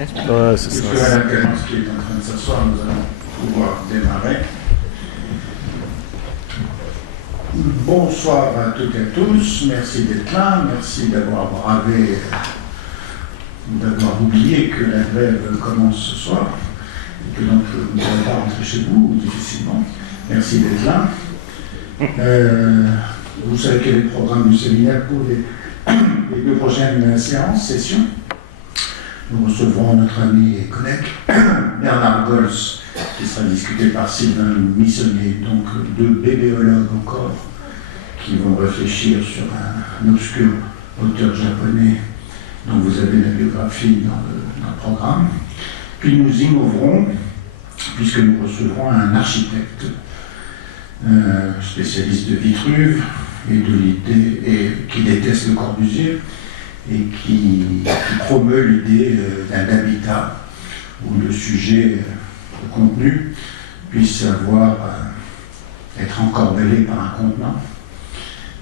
Ouais, c'est ça. Puisque Madame Clémence qui est en train de s'asseoir, nous allons pouvoir démarrer. Bonsoir à toutes et à tous, merci d'être là, merci d'avoir bravé, d'avoir oublié que la grève commence ce soir, et que donc vous n'allez pas rentrer chez vous, difficilement. Merci d'être là. Vous savez quel est le programme du séminaire pour les deux prochaines sessions. Nous recevrons notre ami et collègue Bernard Gols, qui sera discuté par Sylvain Missonnier, donc deux bébéologues encore, qui vont réfléchir sur un obscur auteur japonais dont vous avez la biographie dans le programme. Puis nous innoverons, puisque nous recevrons un architecte spécialiste de Vitruve et de l'idée, et qui déteste le Corbusier, et qui promeut l'idée d'un habitat où le sujet, le contenu, puisse être encorbellé par un contenant,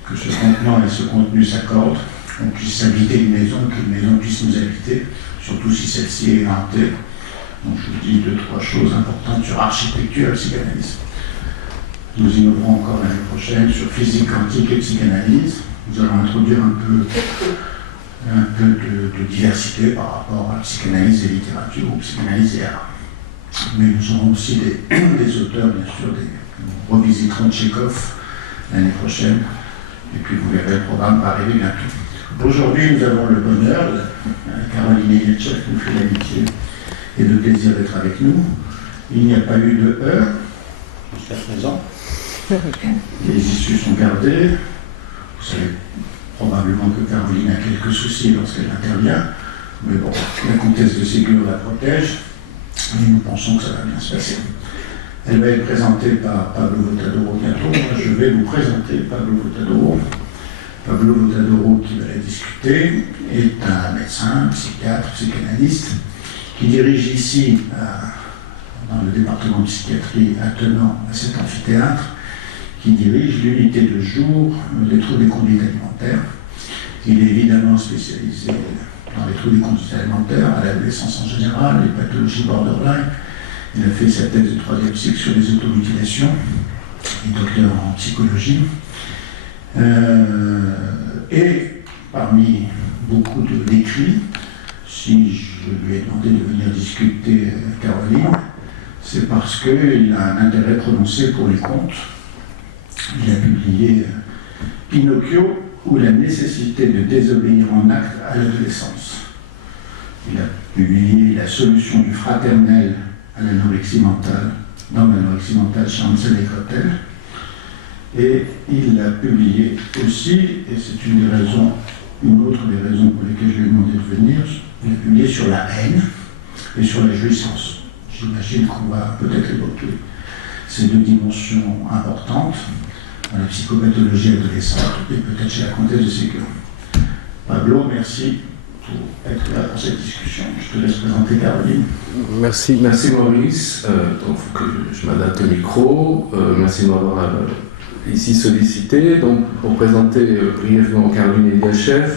que ce contenant et ce contenu s'accordent, qu'on puisse habiter une maison, qu'une maison puisse nous habiter, surtout si celle-ci est hantée. Donc je vous dis 2-3 choses importantes sur architecture et psychanalyse. Nous innoverons encore l'année prochaine sur physique quantique et psychanalyse. Nous allons introduire un peu de diversité par rapport à psychanalyse et littérature ou psychanalyse et art. Mais nous aurons aussi des auteurs, bien sûr, nous revisiterons Tchekhov l'année prochaine, et puis vous verrez, le programme va arriver bientôt. Aujourd'hui, nous avons le bonheur, Caroline Eliatchev nous fait l'amitié et le plaisir d'être avec nous. Il n'y a pas eu de heure jusqu'à présent. Les issues sont gardées. Vous savez probablement que Caroline a quelques soucis lorsqu'elle intervient, mais bon, la comtesse de Ségur la protège, et nous pensons que ça va bien se passer. Elle va être présentée par Pablo Votadoro bientôt. Moi, je vais vous présenter Pablo Votadoro. Pablo Votadoro, qui va la discuter, est un médecin, psychiatre, psychanalyste, qui dirige ici, dans le département de psychiatrie attenant à cet amphithéâtre, qui dirige l'unité de jour des troubles des conduites alimentaires. Il est évidemment spécialisé dans les troubles des conduites alimentaires, à l'adolescence en général, les pathologies borderline. Il a fait sa thèse de 3e cycle sur les automutilations, il est docteur en psychologie. Et parmi beaucoup d'écrits, si je lui ai demandé de venir discuter Caroline, c'est parce qu'il a un intérêt prononcé pour les contes. Il a publié Pinocchio ou la nécessité de désobéir en acte à l'adolescence. Il a publié La solution du fraternel à l'anorexie mentale, dans l'anorexie mentale chez Hansel et Gretel. Et il a publié aussi, et c'est une autre des raisons pour lesquelles je lui ai demandé de venir, il a publié sur la haine et sur la jouissance. J'imagine qu'on va peut-être évoquer ces deux dimensions importantes dans la psychopathologie adolescente et peut-être chez la comtesse de Ségur. Pablo, merci pour être là pour cette discussion. Je te laisse présenter Caroline. Merci Maurice. Donc, il faut que je m'adapte au micro. Merci de m'avoir ici sollicité. Donc, pour présenter brièvement Caroline Eliatchev,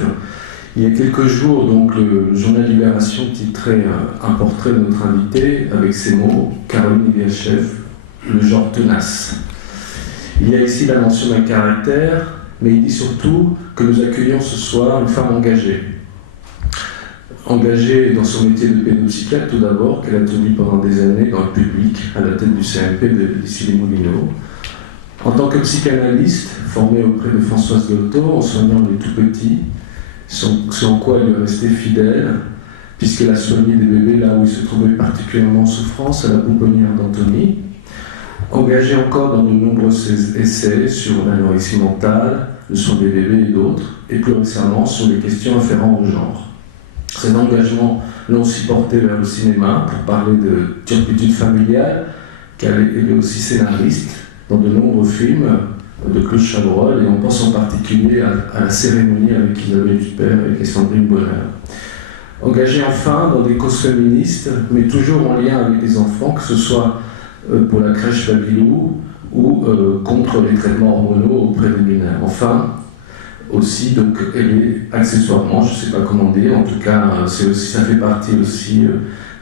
il y a quelques jours, donc, le journal Libération titrait un portrait de notre invité avec ces mots: Caroline Eliatchev, le genre tenace. Il y a ici la mention d'un caractère, mais il dit surtout que nous accueillons ce soir une femme engagée. Engagée dans son métier de pédopsychiatre, tout d'abord, qu'elle a tenu pendant des années dans le public, à la tête du CMP d'ici les Moulineaux. En tant que psychanalyste, formée auprès de Françoise Dolto, en soignant les tout-petits, ce en quoi elle est restée fidèle, puisqu'elle a soigné des bébés là où ils se trouvaient particulièrement en souffrance, à la pouponnière d'Antony. Engagée encore dans de nombreux essais sur l'anorexie mentale, le soin des bébés et d'autres, et plus récemment sur les questions afférentes au genre. Cet engagement l'a aussi porté vers le cinéma pour parler de turpitude familiale, car elle est aussi scénariste dans de nombreux films de Claude Chabrol, et on pense en particulier à La cérémonie avec Isabelle Huppert et Sandrine Bonheur. Engagée enfin dans des causes féministes, mais toujours en lien avec les enfants, que ce soit pour la crèche Babilou ou contre les traitements hormonaux auprès des mineurs. Enfin, aussi, donc elle est accessoirement, je ne sais pas comment dire, en tout cas, ça fait partie aussi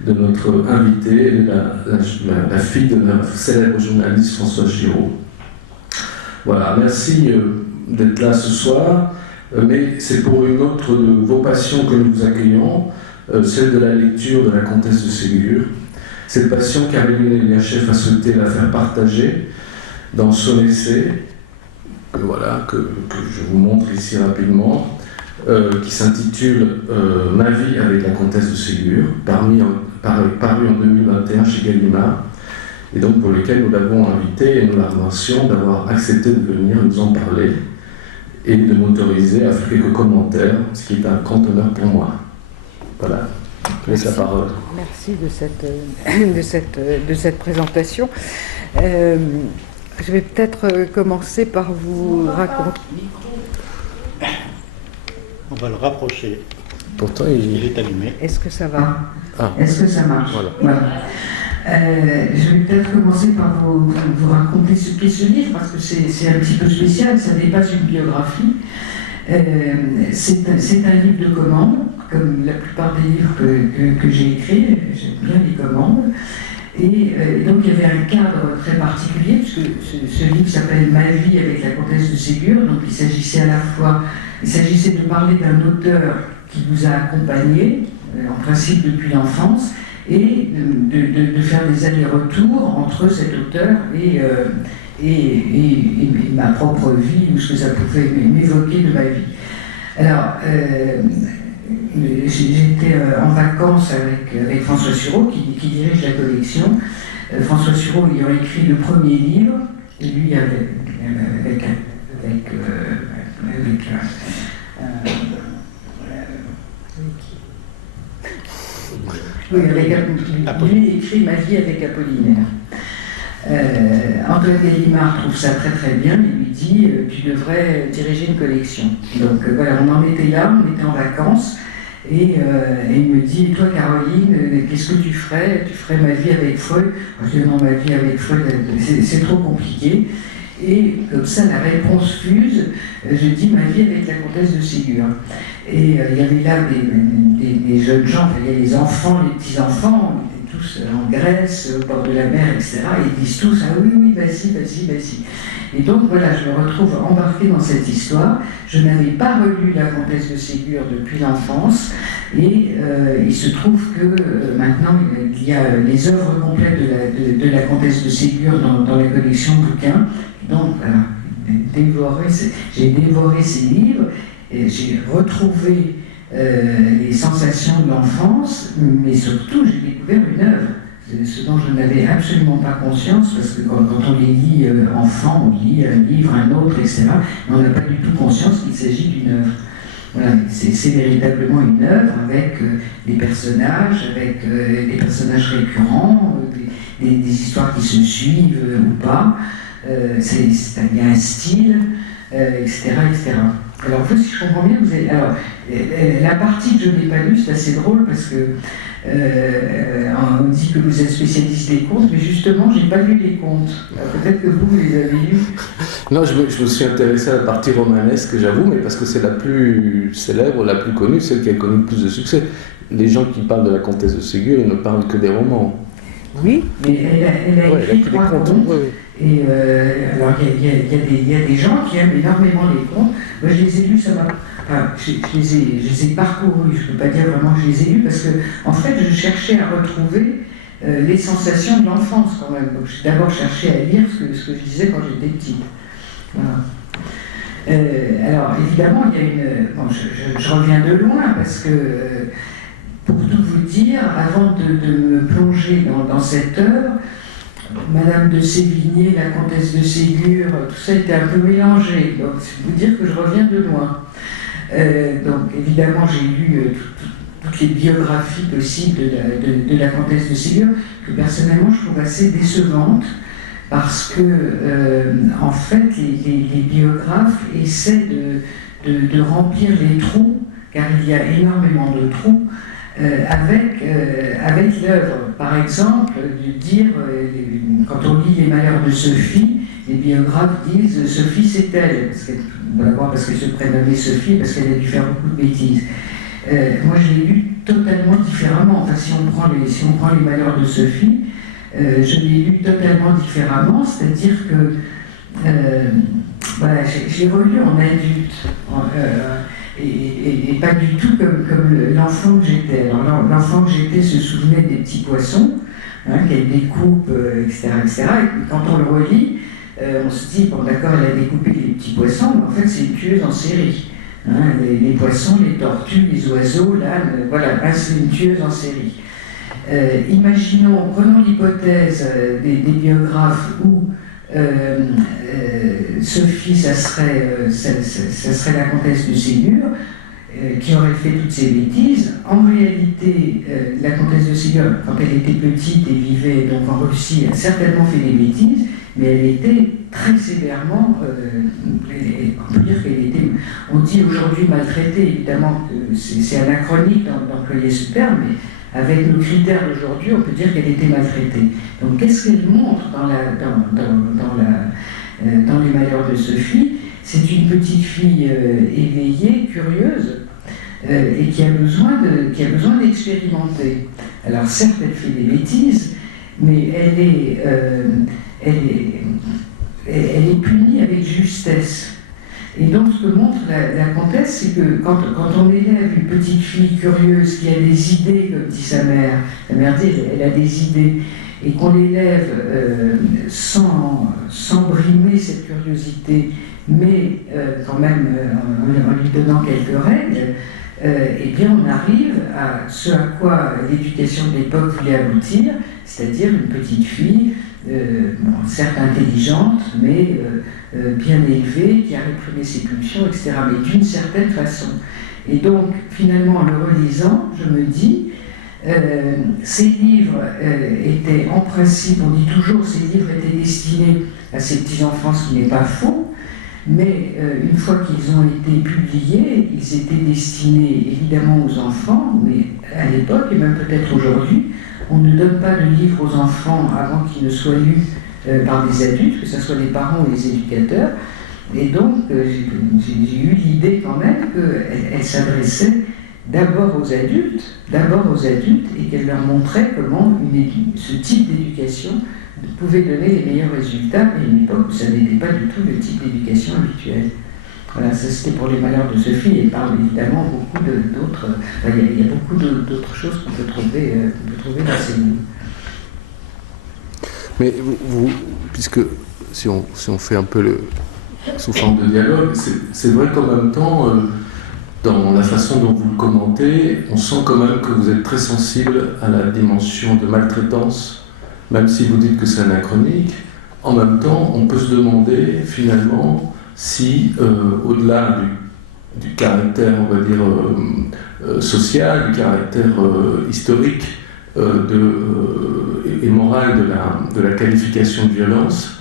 de notre invitée, elle est la fille de la célèbre journaliste Françoise Giraud. Voilà, merci d'être là ce soir, mais c'est pour une autre de vos passions que nous vous accueillons, celle de la lecture de la comtesse de Ségur. Cette passion, Caroline Eliachef a souhaité la faire partager dans son essai, que je vous montre ici rapidement, qui s'intitule Ma vie avec la comtesse de Ségur, paru en 2021 chez Gallimard, et donc pour lequel nous l'avons invité et nous la remercions d'avoir accepté de venir nous en parler et de m'autoriser à faire quelques commentaires, ce qui est un grand honneur pour moi. Voilà, je laisse la parole. Merci de cette présentation. Je vais peut-être commencer par vous raconter. On va le rapprocher. Pourtant, il est allumé. Est-ce que ça va? Est-ce que ça marche? Voilà. Je vais peut-être commencer par vous raconter ce qu'est ce livre, parce que c'est un petit peu spécial, ça n'est pas une biographie. C'est un livre de commande, comme la plupart des livres que j'ai écrits, j'aime bien les commandes. Et donc il y avait un cadre très particulier, puisque ce livre s'appelle Ma vie avec la comtesse de Ségur, donc il s'agissait de parler d'un auteur qui vous a accompagné, en principe depuis l'enfance, et de faire des allers-retours entre cet auteur et ma propre vie, ou ce que ça pouvait m'évoquer de ma vie. Alors, j'étais en vacances avec François Sureau, qui dirige la collection. François Sureau ayant écrit le premier livre, et lui avec lui écrit Ma vie avec Apollinaire. Antoine Gallimard trouve ça très très bien, il lui dit tu devrais diriger une collection. Donc voilà, on en était là, on était en vacances, et il me dit toi Caroline, qu'est-ce que tu ferais? Tu ferais Ma vie avec Freud? Je dis non, Ma vie avec Freud, c'est trop compliqué. Et comme ça, la réponse fuse, je dis Ma vie avec la comtesse de Ségur. Et il y avait là des jeunes gens, il y avait les enfants, les petits-enfants, on était tous en Grèce, au bord de la mer, etc. Et ils disent tous ah oui, vas-y. Et donc voilà, je me retrouve embarquée dans cette histoire. Je n'avais pas relu la comtesse de Ségur depuis l'enfance, et il se trouve que maintenant il y a les œuvres complètes de la comtesse de Ségur dans la collection bouquins. Donc voilà, j'ai dévoré ces livres, et j'ai retrouvé les sensations de l'enfance, mais surtout j'ai découvert une œuvre, ce dont je n'avais absolument pas conscience, parce que quand on les lit enfant, on lit un livre, un autre, etc., mais on n'a pas du tout conscience qu'il s'agit d'une œuvre. Voilà, c'est véritablement une œuvre avec des personnages, avec des personnages récurrents, des histoires qui se suivent ou pas. Il y a un style, etc. Alors, vous, si je comprends bien, alors, la partie que je n'ai pas lue, c'est assez drôle parce que on dit que vous êtes spécialiste des contes, mais justement, je n'ai pas lu les contes. Peut-être que vous les avez lus. Non, je me suis intéressé à la partie romanesque, j'avoue, mais parce que c'est la plus célèbre, la plus connue, celle qui a connu le plus de succès. Les gens qui parlent de la comtesse de Ségur, ils ne parlent que des romans. Oui, mais elle a écrit 3 contes. Oui. Et alors, il y a des gens qui aiment énormément les contes. Moi, je les ai lus, ça m'a. Enfin, je les ai parcourus, je ne peux pas dire vraiment que je les ai lus, parce que, en fait, je cherchais à retrouver les sensations de l'enfance, quand même. Donc, j'ai d'abord cherché à lire ce que je disais quand j'étais petite. Voilà. Alors, évidemment, il y a une. Bon, je reviens de loin, parce que. Pour tout vous dire, avant de me plonger dans cette œuvre, Madame de Sévigné, la comtesse de Ségur, tout ça était un peu mélangé. Donc, c'est vous dire que je reviens de loin. Donc, évidemment, j'ai lu toutes les biographies possibles de la comtesse de Ségur, que personnellement, je trouve assez décevantes, parce que, en fait, les biographes essaient de remplir les trous, car il y a énormément de trous, avec l'œuvre. Par exemple, de dire, quand on lit Les Malheurs de Sophie, les biographes disent Sophie c'est elle, d'abord parce qu'elle se prénommait Sophie, parce qu'elle a dû faire beaucoup de bêtises. Moi je l'ai lu totalement différemment. Enfin, si on prend les Malheurs de Sophie, je l'ai lu totalement différemment, c'est-à-dire que voilà, je l'ai relu en adulte. Et pas du tout comme l'enfant que j'étais. Alors l'enfant que j'étais se souvenait des petits poissons, qu'elle découpe, etc., etc. Et quand on le relit, on se dit, bon d'accord, elle a découpé les petits poissons, mais en fait c'est une tueuse en série. Les poissons, les tortues, les oiseaux, l'âne, voilà, c'est une tueuse en série. Prenons l'hypothèse des biographes où Sophie, ça serait la comtesse de Ségur, qui aurait fait toutes ces bêtises. En réalité, la comtesse de Ségur, quand elle était petite et vivait donc en Russie, a certainement fait des bêtises, mais elle était très sévèrement, on peut dire qu'elle était, on dit aujourd'hui maltraitée, évidemment, c'est anachronique d'employer ce terme, mais avec nos critères d'aujourd'hui, on peut dire qu'elle était maltraitée. Donc qu'est-ce qu'elle montre dans Les Malheurs de Sophie? C'est une petite fille éveillée, curieuse, et qui a besoin d'expérimenter. Alors certes, elle fait des bêtises, mais elle est punie avec justesse. Et donc, ce que montre la comtesse, c'est que quand on élève une petite fille curieuse qui a des idées, comme dit sa mère dit, elle a des idées, et qu'on l'élève sans brimer cette curiosité, mais quand même en lui donnant quelques règles, eh bien on arrive à ce à quoi l'éducation de l'époque voulait aboutir, c'est-à-dire une petite fille, certes intelligente, mais bien élevée, qui a réprimé ses pulsions, etc., mais d'une certaine façon. Et donc, finalement, en le relisant, je me dis, ces livres étaient, en principe, on dit toujours, ces livres étaient destinés à ces petits-enfants, ce qui n'est pas faux, mais une fois qu'ils ont été publiés, ils étaient destinés évidemment aux enfants, mais à l'époque, et même peut-être aujourd'hui, on ne donne pas de livres aux enfants avant qu'ils ne soient lus par des adultes, que ce soit les parents ou les éducateurs. Et donc, j'ai eu l'idée quand même qu'elle s'adressait d'abord aux adultes, et qu'elle leur montrait comment ce type d'éducation pouvait donner les meilleurs résultats à une époque où ça n'était pas du tout le type d'éducation habituelle. Voilà, ça c'était pour Les Malheurs de Sophie, et parle évidemment beaucoup d'autres. Il y a beaucoup d'autres choses qu'on peut trouver dans ces livres. Mais vous, puisque si on fait un peu sous forme de dialogue, c'est vrai qu'en même temps, dans la façon dont vous le commentez, on sent quand même que vous êtes très sensible à la dimension de maltraitance, même si vous dites que c'est anachronique. En même temps, on peut se demander finalement si, au-delà du caractère, on va dire, social, du caractère historique et moral de la qualification de violence,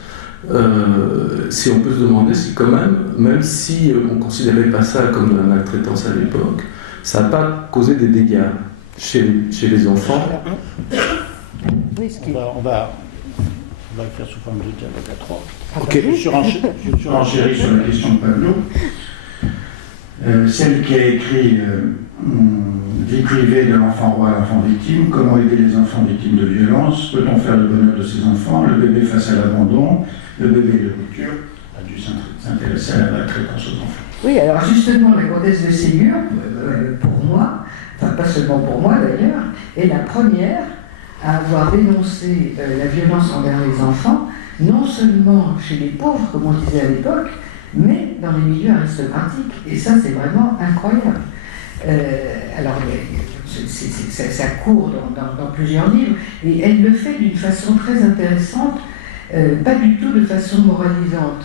si on peut se demander si quand même si on ne considérait pas ça comme de la maltraitance à l'époque, ça n'a pas causé des dégâts chez les enfants. On va le faire sous forme de dialogue à trois. Ok. Je surenchéris sur la question de Pablo. Celle qui a écrit Vie privée de l'enfant roi à l'enfant victime, comment aider les enfants victimes de violences, peut-on faire le bonheur de ses enfants, le bébé face à l'abandon, le bébé de rupture, a dû s'intéresser à la maltraitance aux enfants. Oui, alors justement, la comtesse de Ségur, pour moi, enfin pas seulement pour moi d'ailleurs, est la première à avoir dénoncé la violence envers les enfants, non seulement chez les pauvres, comme on disait à l'époque, mais dans les milieux aristocratiques. Et ça, c'est vraiment incroyable. Alors, ça court dans plusieurs livres, et elle le fait d'une façon très intéressante, pas du tout de façon moralisante,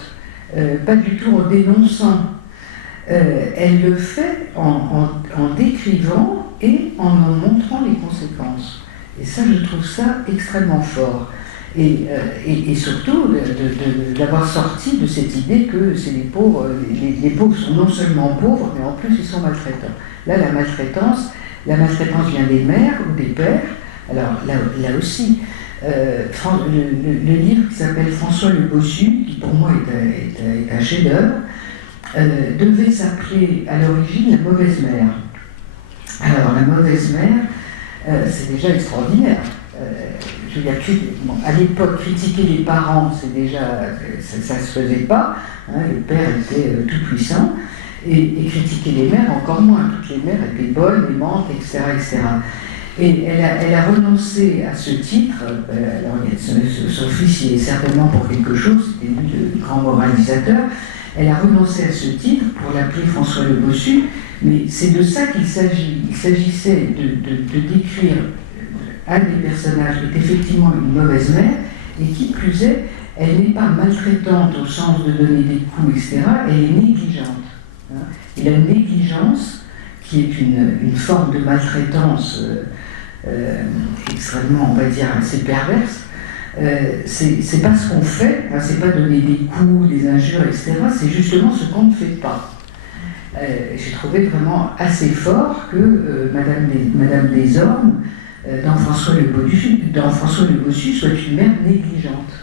pas du tout en dénonçant. Elle le fait en décrivant et en montrant les conséquences. Et ça, je trouve ça extrêmement fort. Et surtout d'avoir sorti de cette idée que c'est les pauvres sont non seulement pauvres, mais en plus ils sont maltraitants. Là, la maltraitance vient des mères ou des pères. Alors là aussi, le livre qui s'appelle François Le Bossu, qui pour moi est un chef-d'œuvre, devait s'appeler à l'origine La mauvaise mère. Alors la mauvaise mère, c'est déjà extraordinaire. Je veux dire, à l'époque, critiquer les parents, c'est déjà, ça ne se faisait pas. Hein, le père était tout puissant. Et critiquer les mères, encore moins. Toutes les mères étaient bonnes, aimantes, etc. etc. Et elle a renoncé à ce titre. Alors, son fils y est certainement pour quelque chose, c'était lui le grand moralisateur. Elle a renoncé à ce titre pour l'appeler François Le Bossu, mais c'est de ça qu'il s'agit. Il s'agissait de décrire un des personnages qui est effectivement une mauvaise mère, et qui plus est, elle n'est pas maltraitante au sens de donner des coups, etc., elle est négligente. Hein. Et la négligence, qui est une forme de maltraitance extrêmement, on va dire, assez perverse, c'est pas ce qu'on fait, hein, c'est pas donner des coups, des injures, etc., c'est justement ce qu'on ne fait pas. J'ai trouvé vraiment assez fort que Madame Desormes, dans François Le Bossu, soit une mère négligente.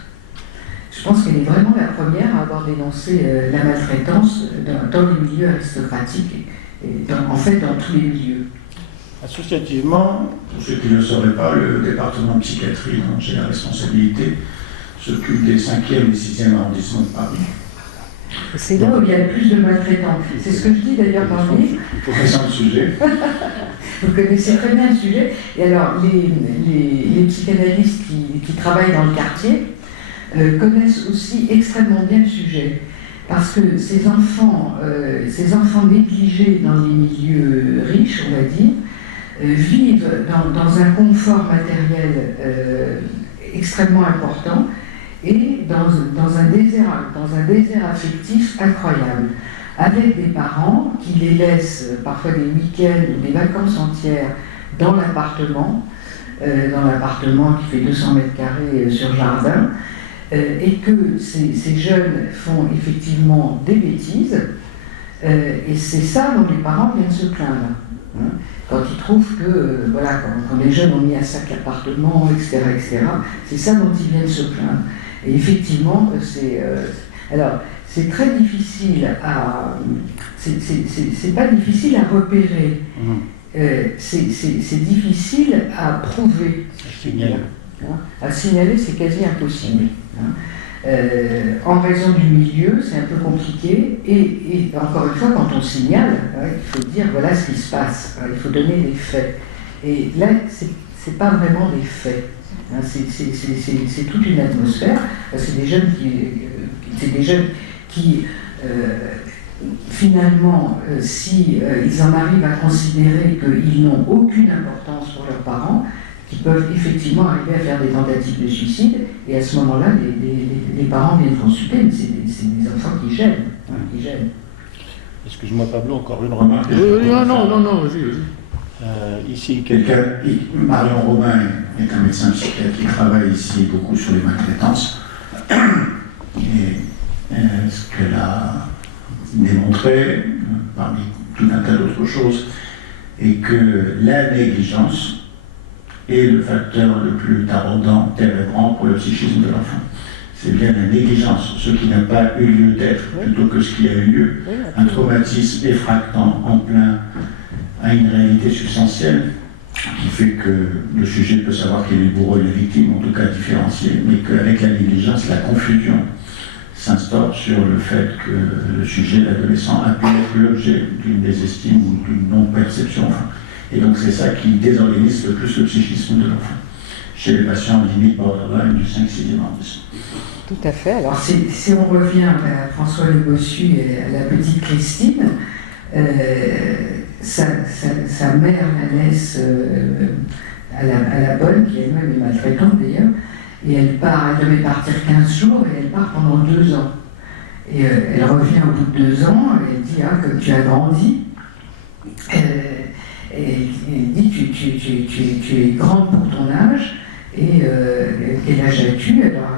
Je pense qu'elle est vraiment la première à avoir dénoncé la maltraitance dans les milieux aristocratiques, et en fait dans tous les milieux. Associativement, Pour ceux qui ne le sauraient pas, le département de psychiatrie dont j'ai la responsabilité s'occupe des 5e et 6e arrondissements de Paris. C'est là où il y a le plus de maltraitants. C'est ce que je dis d'ailleurs dans le livre. Il faut connaître le sujet. Vous connaissez très bien le sujet. Et alors, les psychanalystes qui travaillent dans le quartier connaissent aussi extrêmement bien le sujet. Parce que ces enfants négligés dans les milieux riches, on va dire, vivent dans un confort matériel extrêmement important et dans un désert affectif incroyable, avec des parents qui les laissent parfois des week-ends ou des vacances entières dans l'appartement qui fait 200 mètres carrés sur jardin, et que ces jeunes font effectivement des bêtises, et c'est ça dont les parents viennent se plaindre. Hein, quand ils trouvent que, voilà, quand les jeunes ont mis à sac l'appartement, etc., c'est ça dont ils viennent se plaindre. Et effectivement, c'est très difficile à... C'est pas difficile à repérer. C'est difficile à prouver. À signaler, c'est quasi impossible. En raison du milieu, c'est un peu compliqué. Et encore une fois, quand on signale, il faut dire voilà ce qui se passe. Il faut donner des faits. Et là, c'est pas vraiment des faits. C'est toute une atmosphère. C'est des jeunes qui finalement, si ils en arrivent à considérer qu'ils n'ont aucune importance pour leurs parents, qui peuvent effectivement arriver à faire des tentatives de suicide, et à ce moment-là, les parents viennent consulter, mais c'est des enfants qui gênent. Qui gênent. Excuse-moi Pablo, encore une remarque. Non, vas-y. Ici, Marion Robin est un médecin psychiatre qui travaille ici beaucoup sur les maltraitances. Et ce qu'elle a démontré, parmi tout un tas d'autres choses, est que la négligence est le facteur le plus taraudant, terriblement pour le psychisme de l'enfant. C'est bien la négligence, ce qui n'a pas eu lieu d'être, plutôt que ce qui a eu lieu. Un traumatisme effractant en plein à une réalité substantielle qui fait que le sujet peut savoir qu'il est le bourreau et la victime, en tout cas différencié, mais qu'avec la négligence, la confusion s'instaure sur le fait que le sujet, l'adolescent, a pu être l'objet d'une désestime ou d'une non-perception. Et donc c'est ça qui désorganise le plus le psychisme de l'enfant, chez les patients limite borderline du 5-6e arrondissement. Tout à fait. Alors si on revient à François Le Bossu et à la petite Christine, sa mère la laisse à la bonne, qui elle-même est maltraitante d'ailleurs, et elle devait partir 15 jours et elle part pendant 2 ans. Et elle revient au bout de 2 ans, et elle dit comme tu as grandi, et elle dit tu es grande pour ton âge, Et quel âge as-tu? Alors,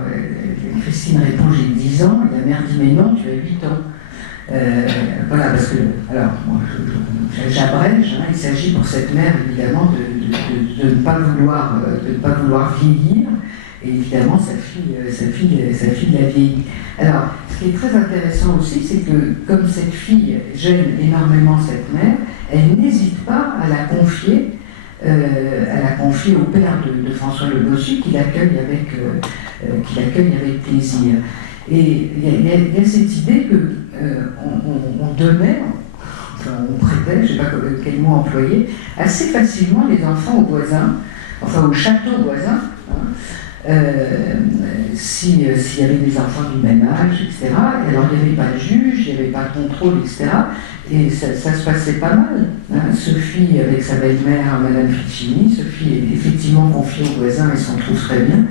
Christine répond, j'ai 10 ans. Et la mère dit, mais non, tu as 8 ans. Voilà, parce que, alors, moi, j'abrège, il s'agit pour cette mère, évidemment, de ne pas vouloir vieillir. Et évidemment, sa fille la vieillit. Alors, ce qui est très intéressant aussi, c'est que comme cette fille gêne énormément cette mère, elle n'hésite pas à la confier au père de François Le Bossu, qui l'accueille avec plaisir. Et il y a cette idée qu'on donnait, enfin on prêtait, je ne sais pas quel mot employer, assez facilement les enfants aux voisins, enfin au château voisin, s'il y avait des enfants du même âge, etc. Et alors il n'y avait pas de juge, il n'y avait pas de contrôle, etc. Et ça se passait pas mal. Sophie, avec sa belle-mère, Madame Ficini, Sophie est effectivement confiée aux voisins et s'en trouve très bien.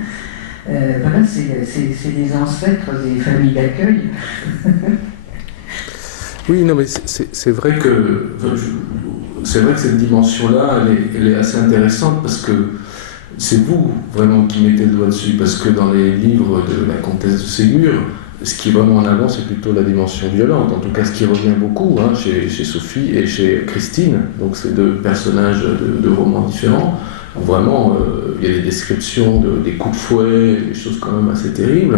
Voilà, c'est les ancêtres des familles d'accueil. Oui, non, mais c'est vrai que cette dimension-là, elle est assez intéressante parce que c'est vous vraiment qui mettez le doigt dessus, parce que dans les livres de la comtesse de Ségur, ce qui est vraiment en avant, c'est plutôt la dimension violente, en tout cas ce qui revient beaucoup chez Sophie et chez Christine, donc ces deux personnages de romans différents. Vraiment, il y a des descriptions des coups de fouet, des choses quand même assez terribles,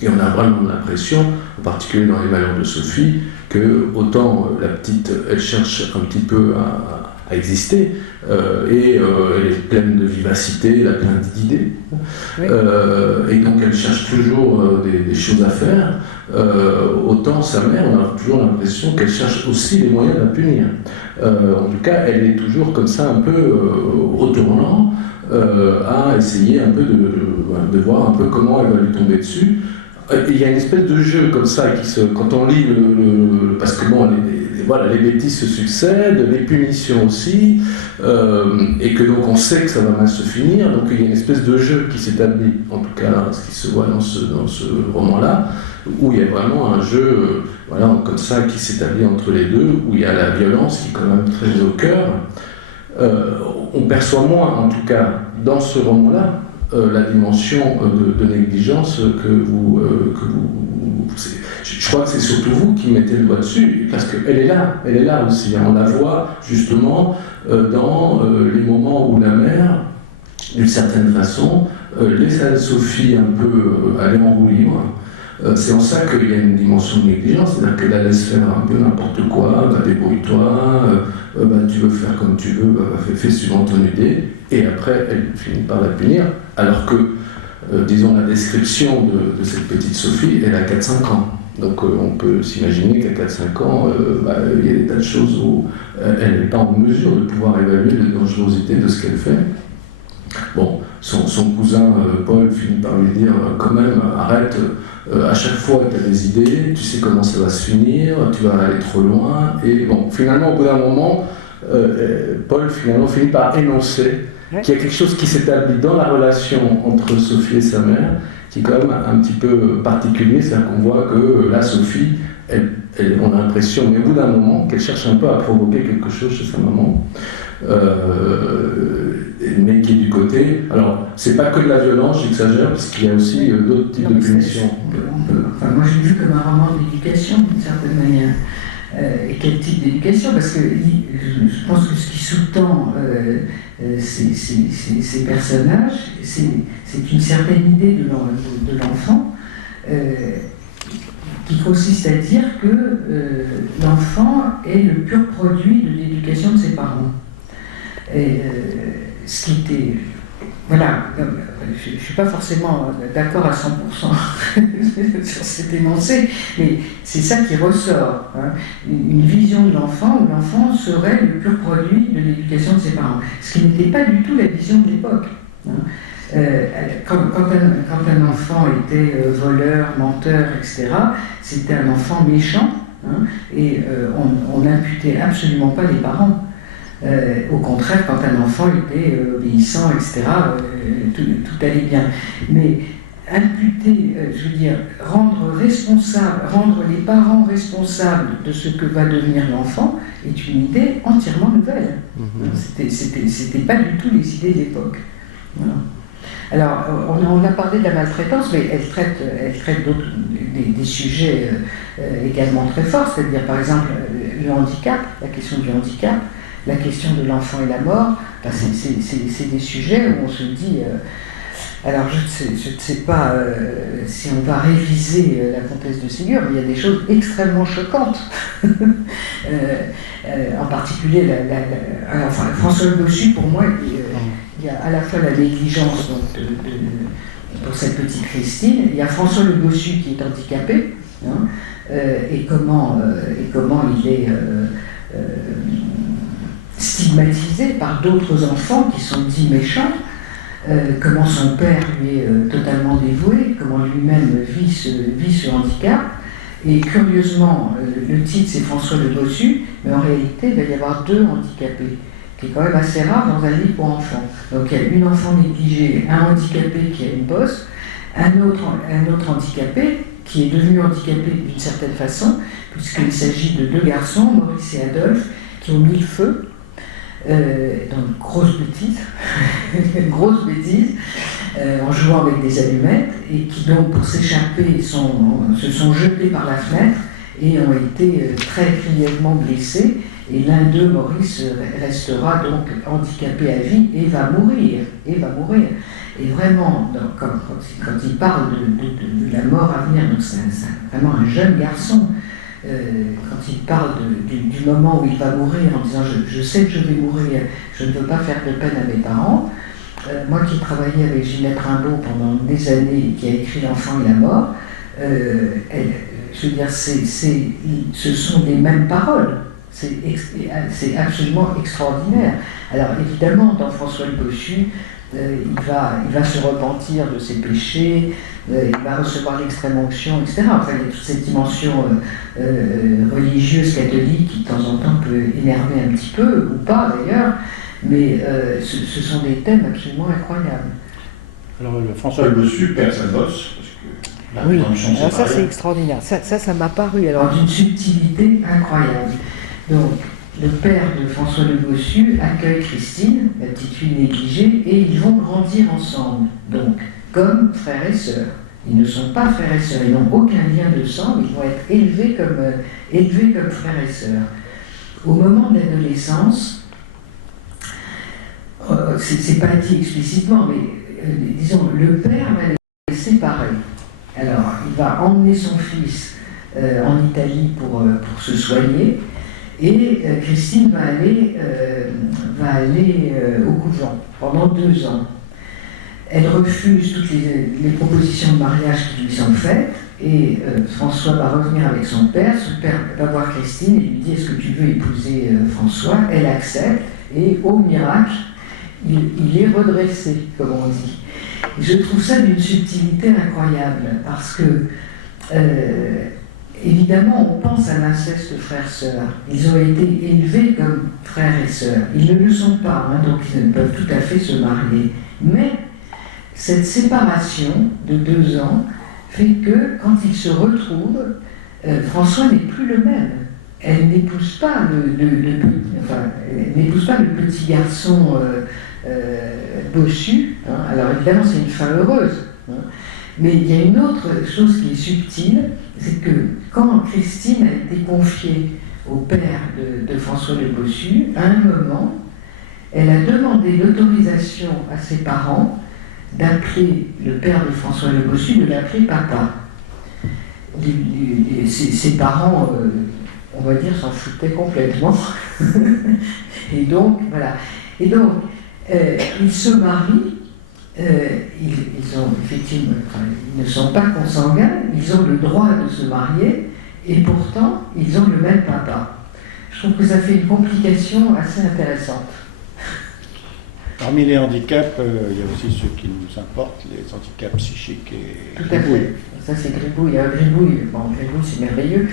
et on a vraiment l'impression, en particulier dans les malheurs de Sophie, que autant la petite, elle cherche un petit peu à exister, et elle est pleine de vivacité, elle a plein d'idées, oui. Et donc elle cherche toujours des choses à faire, autant sa mère, on a toujours l'impression qu'elle cherche aussi les moyens de la punir. En tout cas, elle est toujours comme ça un peu au tournant, à essayer un peu de voir un peu comment elle va lui tomber dessus. Il y a une espèce de jeu comme ça, quand on lit parce que bon, les bêtises se succèdent, les punitions aussi, et que donc on sait que ça va mal se finir, donc il y a une espèce de jeu qui s'établit, en tout cas ce qui se voit dans ce roman-là, où il y a vraiment un jeu comme ça qui s'établit entre les deux, où il y a la violence qui est quand même très au cœur. On perçoit moins, en tout cas, dans ce roman-là, la dimension de négligence que vous je crois que c'est surtout vous qui mettez le doigt dessus, parce qu'elle est là aussi. On la voit justement dans les moments où la mère, d'une certaine façon, laisse Sophie un peu aller en roue libre. C'est en ça qu'il y a une dimension de négligence, c'est-à-dire qu'elle la laisse faire un peu n'importe quoi, débrouille-toi, tu veux faire comme tu veux, fais suivant ton idée, et après elle finit par la punir, alors que, disons, la description de cette petite Sophie, elle a 4-5 ans. Donc on peut s'imaginer qu'à 4-5 ans, il y a des tas de choses où elle n'est pas en mesure de pouvoir évaluer la dangerosité de ce qu'elle fait. Bon, son cousin Paul finit par lui dire quand même, arrête, à chaque fois tu as des idées, tu sais comment ça va se finir, tu vas aller trop loin, et bon, finalement au bout d'un moment, Paul finalement finit par énoncer qu'il y a quelque chose qui s'établit dans la relation entre Sophie et sa mère, qui est quand même un petit peu particulier, c'est-à-dire qu'on voit que là, Sophie, on a l'impression, mais au bout d'un moment, qu'elle cherche un peu à provoquer quelque chose chez sa maman, mais qui est du côté... Alors, c'est pas que de la violence, j'exagère, parce qu'il y a aussi d'autres types de punitions. Enfin, moi, j'ai vu comme un roman d'éducation, d'une certaine manière. Et quel type d'éducation? Parce que je pense que ce qui sous-tend ces personnages, c'est une certaine idée de l'enfant qui consiste à dire que l'enfant est le pur produit de l'éducation de ses parents. Et, ce qui était... Voilà, je ne suis pas forcément d'accord à 100% sur cet énoncé, mais c'est ça qui ressort. Une vision de l'enfant où l'enfant serait le pur produit de l'éducation de ses parents. Ce qui n'était pas du tout la vision de l'époque. Quand un enfant était voleur, menteur, etc., c'était un enfant méchant, et on n'imputait absolument pas les parents. Au contraire, quand un enfant était obéissant, etc., tout allait bien. Mais imputer, je veux dire, rendre les parents responsables de ce que va devenir l'enfant est une idée entièrement nouvelle. C'était pas du tout les idées de l'époque. Voilà. Alors, on a parlé de la maltraitance, mais elle traite des sujets également très forts, c'est-à-dire par exemple le handicap, la question du handicap, la question de l'enfant et la mort. Enfin, c'est des sujets où on se dit... alors, je ne sais pas si on va réviser la comtesse de Ségur, mais il y a des choses extrêmement choquantes. En particulier, enfin, François Le Bossu, pour moi, il y a à la fois la négligence donc, pour cette petite Christine, il y a François Le Bossu qui est handicapé, hein, et comment il est stigmatisé par d'autres enfants qui sont dits méchants. Comment son père lui est totalement dévoué, comment lui-même vit ce handicap. Et curieusement, le titre c'est François Le Bossu, mais en réalité il va y avoir 2 handicapés, qui est quand même assez rare dans un livre pour enfants. Donc il y a une enfant négligée, un handicapé qui a une bosse, un autre handicapé qui est devenu handicapé d'une certaine façon, puisqu'il s'agit de 2 garçons, Maurice et Adolphe, qui ont mis le feu. Dans une grosse bêtise, en jouant avec des allumettes, et qui donc pour s'échapper se sont jetés par la fenêtre et ont été très grièvement blessés. Et l'un d'eux, Maurice, restera donc handicapé à vie et va mourir. Et vraiment, quand il parle de la mort à venir, donc c'est vraiment un jeune garçon. Quand il parle du moment où il va mourir en disant je sais que je vais mourir, je ne veux pas faire de peine à mes parents. Moi qui travaillais avec Ginette Rimbaud pendant des années et qui a écrit L'enfant et la mort, je veux dire, ce sont les mêmes paroles. C'est absolument extraordinaire. Alors évidemment, dans François Le Bossu, il va se repentir de ses péchés, il va recevoir l'extrême onction, etc. Enfin, il y a toute cette dimension religieuse catholique qui de temps en temps peut énerver un petit peu, ou pas d'ailleurs, mais ce sont des thèmes absolument incroyables. Alors, François Le Bossu perd sa bosse, parce que oui, alors ça c'est extraordinaire. Ça m'a paru. Alors d'une subtilité incroyable. Donc, le père de François Le Bossu accueille Christine, la petite fille négligée, et ils vont grandir ensemble, donc comme frères et sœurs. Ils ne sont pas frères et sœurs, ils n'ont aucun lien de sang, ils vont être élevés comme frères et sœurs. Au moment de l'adolescence, c'est pas dit explicitement, mais disons, le père va les séparer. Alors, il va emmener son fils en Italie pour se soigner. Et Christine va aller au couvent pendant 2 ans. Elle refuse toutes les propositions de mariage qui lui sont faites, et François va revenir avec son père. Son père va voir Christine et lui dit « Est-ce que tu veux épouser François ?» Elle accepte, et au miracle, il est redressé, comme on dit. Et je trouve ça d'une subtilité incroyable, parce que évidemment, on pense à l'inceste frères-sœurs. Ils ont été élevés comme frères et sœurs. Ils ne le sont pas, hein, donc ils ne peuvent tout à fait se marier. Mais cette séparation de 2 ans fait que, quand ils se retrouvent, François n'est plus le même. Elle n'épouse pas le petit garçon bossu. Hein. Alors évidemment, c'est une fin heureuse. Hein. Mais il y a une autre chose qui est subtile, c'est que quand Christine a été confiée au père de François Le Bossu, à un moment, elle a demandé l'autorisation à ses parents d'appeler le père de François Le Bossu, de l'appeler papa. Ses parents, on va dire, s'en foutaient complètement. Et donc, voilà. Et donc, ils se marient. Ils ont effectivement, ils ne sont pas consanguins, ils ont le droit de se marier, et pourtant ils ont le même papa. Je trouve que ça fait une complication assez intéressante. Parmi les handicaps, il y a aussi ceux qui nous importent, les handicaps psychiques et Tout à fait. Ça c'est Gribouille. Gribouille, c'est merveilleux.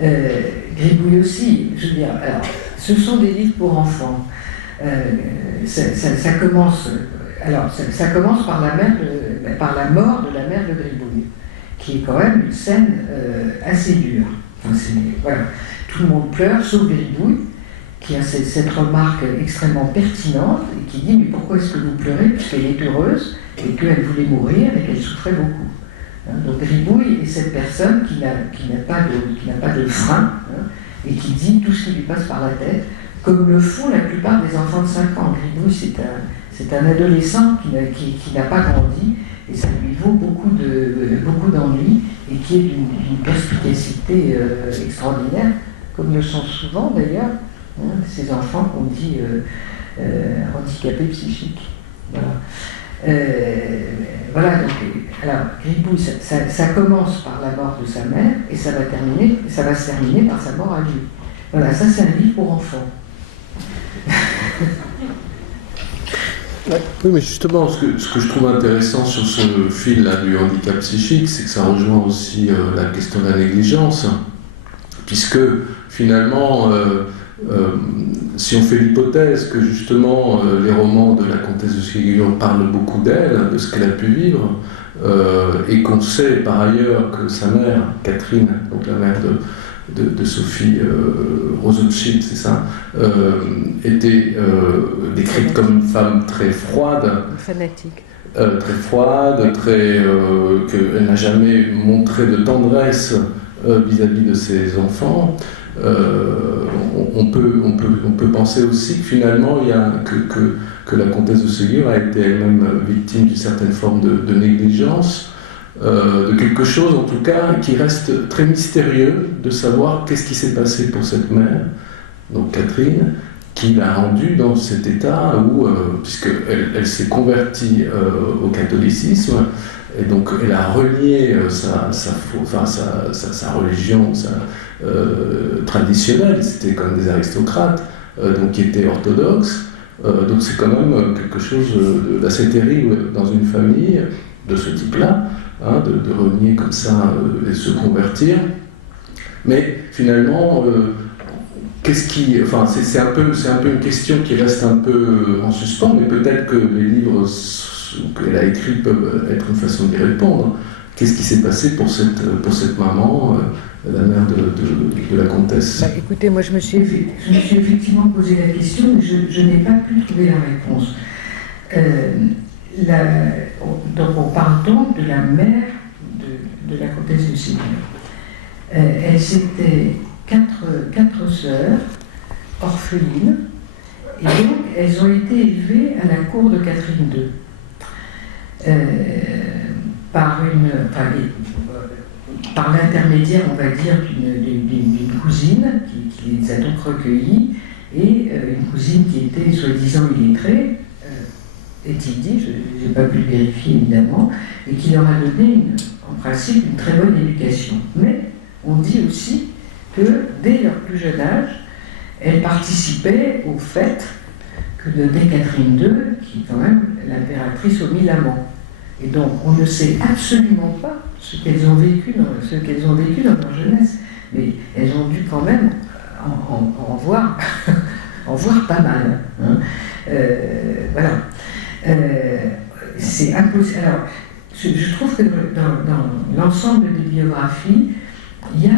Gribouille aussi, je veux dire, alors, ce sont des livres pour enfants. Ça commence. Alors, ça commence par la mort de la mère de Gribouille, qui est quand même une scène assez dure. Enfin, voilà. Tout le monde pleure, sauf Gribouille, qui a cette remarque extrêmement pertinente et qui dit « Mais pourquoi est-ce que vous pleurez puisqu'elle est heureuse et qu'elle voulait mourir et qu'elle souffrait beaucoup ?» Donc Gribouille est cette personne qui n'a pas de frein, et qui dit tout ce qui lui passe par la tête, comme le font la plupart des enfants de 5 ans. Gribouille, c'est un adolescent qui n'a pas grandi, et ça lui vaut beaucoup d'ennuis, et qui est d'une perspicacité extraordinaire, comme le sont souvent d'ailleurs ces enfants qu'on dit handicapés psychiques. Voilà. Voilà, donc, alors, Gribouille, ça commence par la mort de sa mère, et ça va se terminer par sa mort à lui. Voilà, ça c'est un livre pour enfants. Oui, mais justement, ce que je trouve intéressant sur ce fil-là du handicap psychique, c'est que ça rejoint aussi la question de la négligence, puisque finalement, si on fait l'hypothèse que justement les romans de la comtesse de Ségur parlent beaucoup d'elle, de ce qu'elle a pu vivre, et qu'on sait par ailleurs que sa mère, Catherine, donc la mère de Sophie Rothschild, c'est ça, était décrite comme une femme très froide, Fanatique. très froide, qu'elle n'a jamais montré de tendresse vis-à-vis de ses enfants. On peut penser aussi que finalement que la comtesse de Ségur a été elle-même victime d'une certaine forme de négligence, de quelque chose en tout cas qui reste très mystérieux, de savoir qu'est-ce qui s'est passé pour cette mère, donc Catherine, qui l'a rendue dans cet état où, puisqu'elle s'est convertie au catholicisme, et donc elle a renié sa religion traditionnelle, c'était comme des aristocrates, donc qui étaient orthodoxes, donc c'est quand même quelque chose d'assez terrible dans une famille de ce type-là, de renier comme ça et se convertir. Mais finalement, c'est un peu une question qui reste un peu en suspens, mais peut-être que les livres qu'elle a écrits peuvent être une façon d'y répondre. Qu'est-ce qui s'est passé pour cette maman, la mère de la comtesse? Écoutez, moi je me suis effectivement posé la question, mais je n'ai pas pu trouver la réponse. Donc on parle donc de la mère de la comtesse de Ségur. Elles étaient quatre sœurs, orphelines, et donc elles ont été élevées à la cour de Catherine II. Par l'intermédiaire, on va dire, d'une cousine qui les a donc recueillies, et une cousine qui était soi-disant illettrée, est-il dit, je n'ai pas pu le vérifier évidemment, et qui leur a donné en principe une très bonne éducation. Mais on dit aussi que dès leur plus jeune âge, elles participaient au fait que donnait Catherine II, qui est quand même l'impératrice aux 1000 amants. Et donc on ne sait absolument pas ce qu'elles ont vécu dans leur jeunesse, mais elles ont dû quand même en voir pas mal. Voilà. C'est impossible. Alors, je trouve que dans l'ensemble des biographies, il y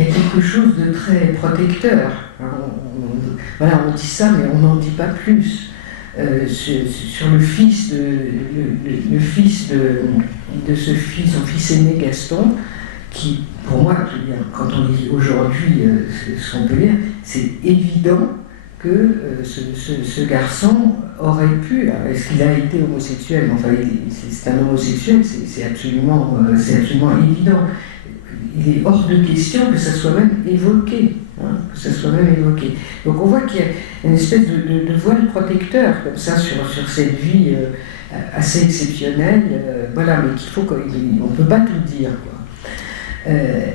a quelque chose de très protecteur. On dit ça, mais on n'en dit pas plus. Sur le fils de son fils aîné Gaston, qui, pour moi, quand on lit aujourd'hui ce qu'on peut lire, c'est évident que ce garçon aurait pu. Est-ce qu'il a été homosexuel? Enfin, c'est un homosexuel, c'est absolument évident. Il est hors de question que ça soit même évoqué. Donc on voit qu'il y a une espèce de voile protecteur comme ça sur cette vie assez exceptionnelle, voilà, mais on ne peut pas tout dire, quoi.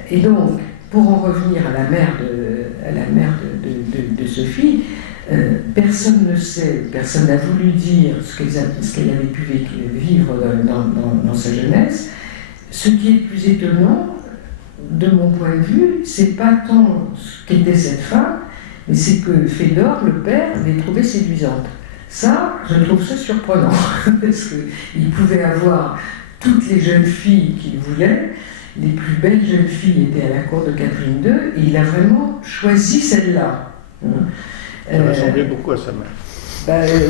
Et donc, pour en revenir à la mère de Sophie, personne ne sait, personne n'a voulu dire ce qu'elle avait pu vivre dans sa jeunesse. Ce qui est le plus étonnant, de mon point de vue, c'est pas tant ce qu'était cette femme, mais c'est que Fédor, le père, l'ait trouvée séduisante. Ça, je trouve ça surprenant, parce qu'il pouvait avoir toutes les jeunes filles qu'il voulait, les plus belles jeunes filles étaient à la cour de Catherine II, et il a vraiment choisi celle-là. Ça ressemblait beaucoup à sa mère.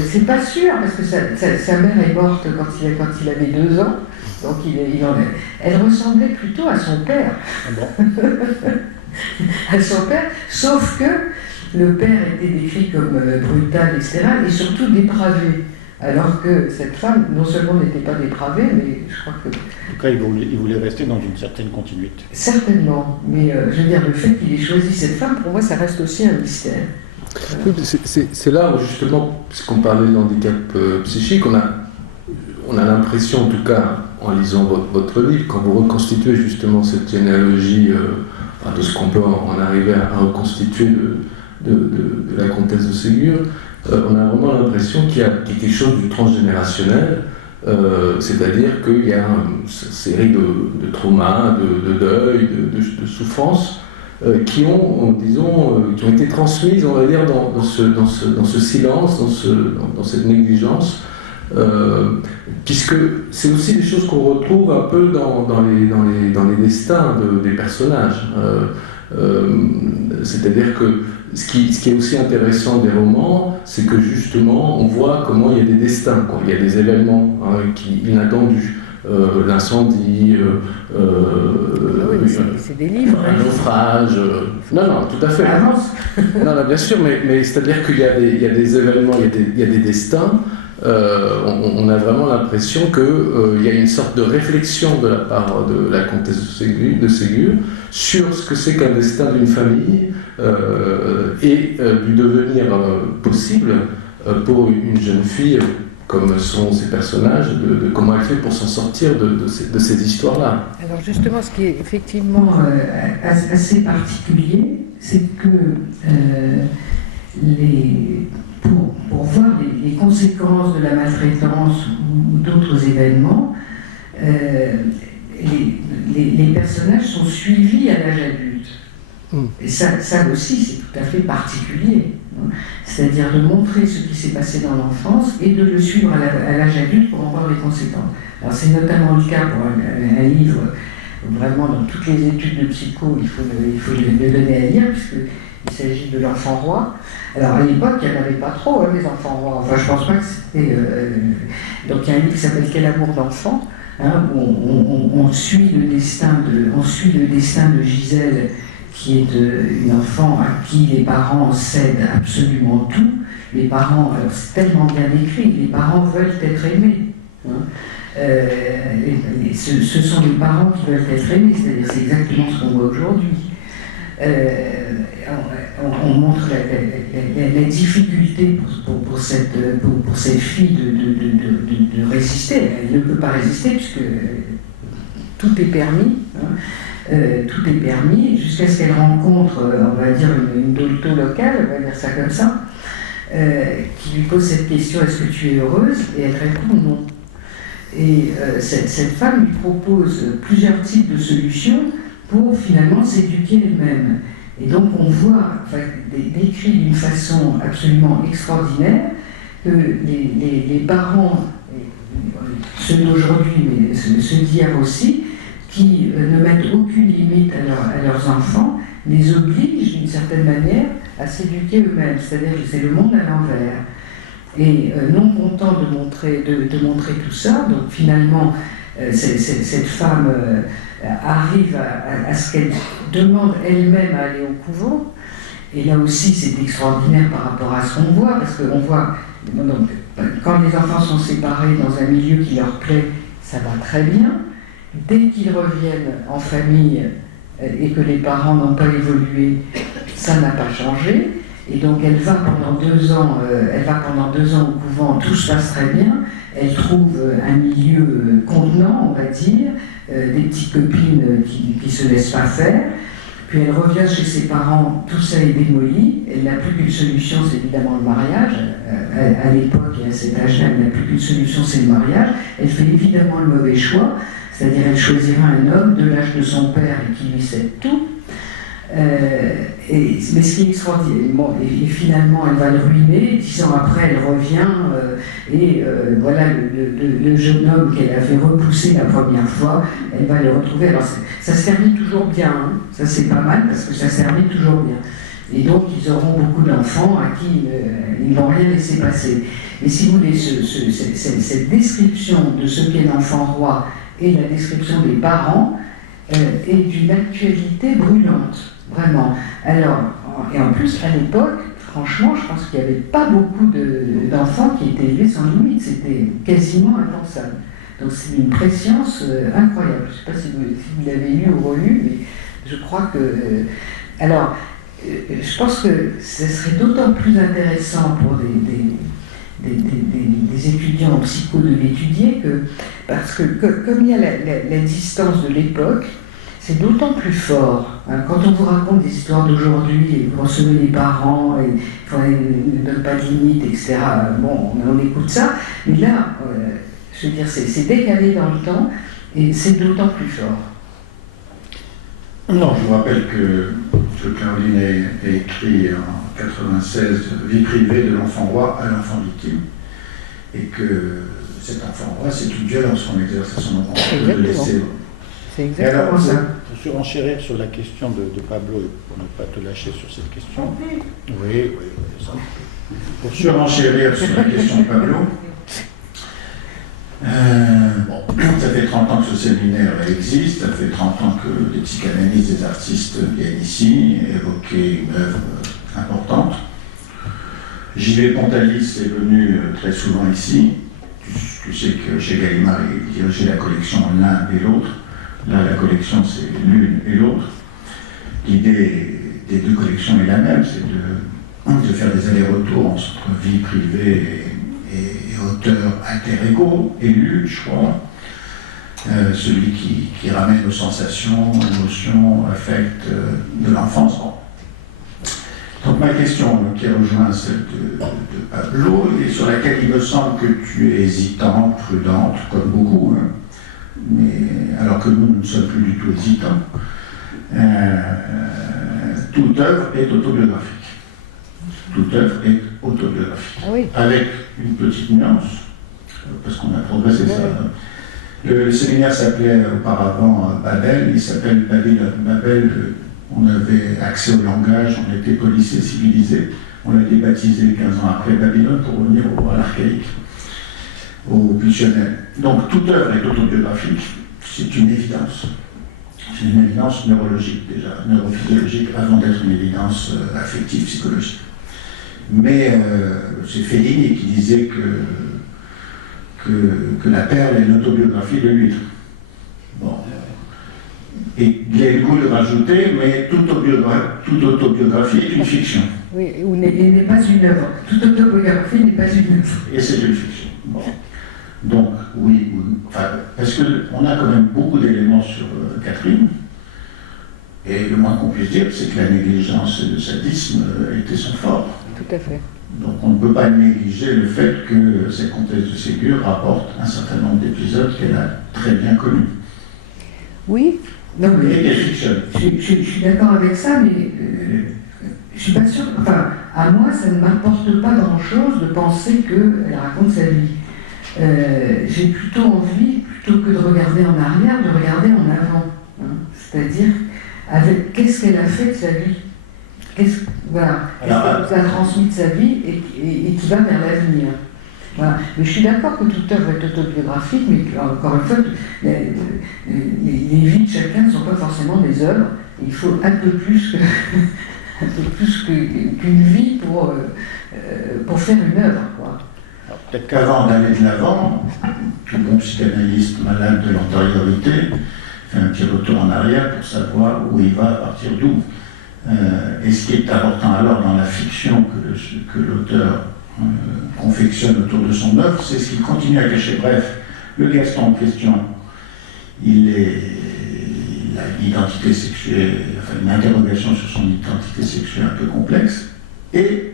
C'est pas sûr, parce que sa mère est morte quand il avait 2 ans, donc elle ressemblait plutôt à son père. Ah bon? À son père, sauf que le père était décrit comme brutal, etc., et surtout dépravé. Alors que cette femme, non seulement n'était pas dépravée, mais je crois que... En tout cas, il voulait rester dans une certaine continuité. Certainement, mais je veux dire, le fait qu'il ait choisi cette femme, pour moi, ça reste aussi un mystère. Oui, c'est là où justement, puisqu'on parlait de handicap psychique, on a l'impression, en tout cas en lisant votre livre, quand vous reconstituez justement cette généalogie de ce qu'on peut en arriver à reconstituer de la comtesse de Ségur, on a vraiment l'impression qu'il y a quelque chose du transgénérationnel, c'est-à-dire qu'il y a une série de traumas, de deuil, de souffrances qui ont été transmises, on va dire, dans ce silence, dans cette négligence, puisque c'est aussi des choses qu'on retrouve un peu dans les destins des personnages. C'est-à-dire que ce qui est aussi intéressant des romans, c'est que justement on voit comment il y a des destins, quoi. Il y a des événements inattendus. L'incendie, c'est des livres. Un naufrage. Non, tout à fait. Non, bien sûr, mais c'est-à-dire qu'il y a des événements, il y a des destins. On a vraiment l'impression qu'il y a une sorte de réflexion de la part de la comtesse de Ségur sur ce que c'est qu'un destin d'une famille et du devenir possible pour une jeune fille comme sont ces personnages, de comment elle fait pour s'en sortir de ces histoires-là. Alors justement, ce qui est effectivement assez particulier, c'est que pour voir les conséquences de la maltraitance ou d'autres événements, les personnages sont suivis à l'âge adulte. Et ça aussi, c'est tout à fait particulier. C'est-à-dire de montrer ce qui s'est passé dans l'enfance et de le suivre à l'âge adulte pour en voir les conséquences. Alors c'est notamment le cas pour un livre, vraiment dans toutes les études de psycho, il faut le donner à lire, puisqu'il s'agit de l'enfant roi. Alors à l'époque, il n'y en avait pas trop, des enfants rois. Enfin, je pense pas que c'était... Donc il y a un livre qui s'appelle « Quel amour d'enfant », où on suit le destin de Gisèle, qui est une enfant à qui les parents cèdent absolument tout. Les parents, alors c'est tellement bien écrit, les parents veulent être aimés. Ce sont les parents qui veulent être aimés, c'est-à-dire c'est exactement ce qu'on voit aujourd'hui. On montre la difficulté pour cette fille de résister. Elle ne peut pas résister puisque tout est permis. Tout est permis, jusqu'à ce qu'elle rencontre, on va dire, une dolto locale, on va dire ça comme ça, qui lui pose cette question: est-ce que tu es heureuse? Et elle répond non. Et cette femme lui propose plusieurs types de solutions pour finalement s'éduquer elle-même. Et donc on voit, décrit d'une façon absolument extraordinaire, que les parents, ceux d'aujourd'hui, mais ceux d'hier aussi, qui ne mettent aucune limite à leurs enfants, les obligent d'une certaine manière à s'éduquer eux-mêmes, c'est-à-dire que c'est le monde à l'envers. Et non content de montrer tout ça, donc finalement cette femme arrive à ce qu'elle demande elle-même à aller au couvent, et là aussi c'est extraordinaire par rapport à ce qu'on voit, parce qu'on voit, donc, quand les enfants sont séparés dans un milieu qui leur plaît, ça va très bien. Dès qu'ils reviennent en famille et que les parents n'ont pas évolué, ça n'a pas changé. Et donc elle va pendant 2 ans, au couvent, tout se passe très bien. Elle trouve un milieu contenant, on va dire, des petites copines qui ne se laissent pas faire. Puis elle revient chez ses parents, tout ça est démoli. Elle n'a plus qu'une solution, c'est évidemment le mariage. À l'époque et à cet âge-là, elle n'a plus qu'une solution, c'est le mariage. Elle fait évidemment le mauvais choix. C'est-à-dire elle choisira un homme de l'âge de son père et qui lui cède tout. Mais ce qui est extraordinaire, bon, et finalement elle va le ruiner, 10 ans après elle revient, voilà le jeune homme qu'elle avait repoussé la première fois, elle va le retrouver. Alors ça se termine toujours bien, hein. Ça c'est pas mal parce que ça se termine toujours bien. Et donc ils auront beaucoup d'enfants à qui ils ne vont rien laisser passer. Et si vous voulez, cette description de ce qu'est l'enfant roi et la description des parents est d'une actualité brûlante, vraiment. Alors, et en plus, à l'époque, franchement, je pense qu'il n'y avait pas beaucoup d'enfants qui étaient élevés sans limite. C'était quasiment impensable. Donc c'est une préscience incroyable. Je ne sais pas si vous l'avez lu ou relu, mais je crois que... alors, je pense que ce serait d'autant plus intéressant pour des étudiants en psycho de l'étudier parce que comme il y a la distance de l'époque, c'est d'autant plus fort. Hein, quand on vous raconte des histoires d'aujourd'hui et vous recevez les parents et ne donne pas de limite, etc. Bon, on écoute ça, mais là, je veux dire, c'est décalé dans le temps et c'est d'autant plus fort. Non, je vous rappelle que Caroline a écrit en 96 Vie privée de l'enfant roi à l'enfant victime, et que cet enfant roi, c'est une violence qu'on exerce à son enfant. C'est exactement ça. Pour surenchérir sur la question de Pablo, pour ne pas te lâcher sur cette question. Oui, ça. Pour surenchérir sur la question de Pablo, ça fait 30 ans que ce séminaire existe, ça fait 30 ans que des psychanalystes, des artistes viennent ici évoquer une œuvre importante. J.V. Pontalis est venu très souvent ici. Tu sais que chez Gallimard, il dirigeait la collection l'un et l'autre. Là, la collection, c'est l'une et l'autre. L'idée des deux collections est la même, c'est de faire des allers-retours entre vie privée et auteur alter-ego, élu, je crois. Celui qui ramène aux sensations, émotions, affects de l'enfance. Donc ma question, qui rejoint celle de Pablo, et sur laquelle il me semble que tu es hésitante, prudente, comme beaucoup, hein, mais alors que nous ne sommes plus du tout hésitants, toute œuvre est autobiographique. Toute œuvre est autobiographique. Ah oui. Avec une petite nuance, parce qu'on a progressé ça. Le séminaire s'appelait auparavant Babel, il s'appelle Babylone. Babel, on avait accès au langage, on était policés, civilisés. On l'a débaptisé 15 ans après Babylone pour revenir à l'archaïque, au pulsionnel. Donc toute œuvre est autobiographique, c'est une évidence. C'est une évidence neurologique déjà, neurophysiologique, avant d'être une évidence affective, psychologique. Mais c'est Fellini qui disait que la perle est l'autobiographie de l'huître. Bon. Et il y a le goût de rajouter, mais toute autobiographie est une fiction. Oui, Et n'est pas une œuvre. Toute autobiographie n'est pas une œuvre. Et c'est une fiction. Bon. Donc, oui, enfin, parce qu'on a quand même beaucoup d'éléments sur Catherine, et le moins qu'on puisse dire, c'est que la négligence et le sadisme étaient son fort. tout à fait. Donc on ne peut pas négliger le fait que cette comtesse de Ségur rapporte un certain nombre d'épisodes qu'elle a très bien connus. Oui, Non, mais Et qu'elle fictionne. je suis d'accord avec ça, mais je suis pas sûre. Enfin, à moi, ça ne m'apporte pas grand-chose de penser qu'elle raconte sa vie. J'ai plutôt envie, plutôt que de regarder en arrière, de regarder en avant. Hein. C'est-à-dire, avec qu'est-ce qu'elle a fait de sa vie. Qu'est-ce qu'elle nous a transmis de sa vie et qui va vers l'avenir. Voilà. Mais je suis d'accord que toute œuvre est autobiographique, mais encore une fois, les vies de chacun ne sont pas forcément des œuvres. Il faut un peu plus qu'une vie pour faire une œuvre. Quoi. Peut-être qu'avant d'aller de l'avant, tout bon psychanalyste malade de l'antériorité fait un petit retour en arrière pour savoir où il va à partir d'où. Et ce qui est important alors dans la fiction que l'auteur confectionne autour de son œuvre, c'est ce qu'il continue à cacher. Bref, le Gaston en question, il a une identité sexuelle, enfin une interrogation sur son identité sexuelle un peu complexe, et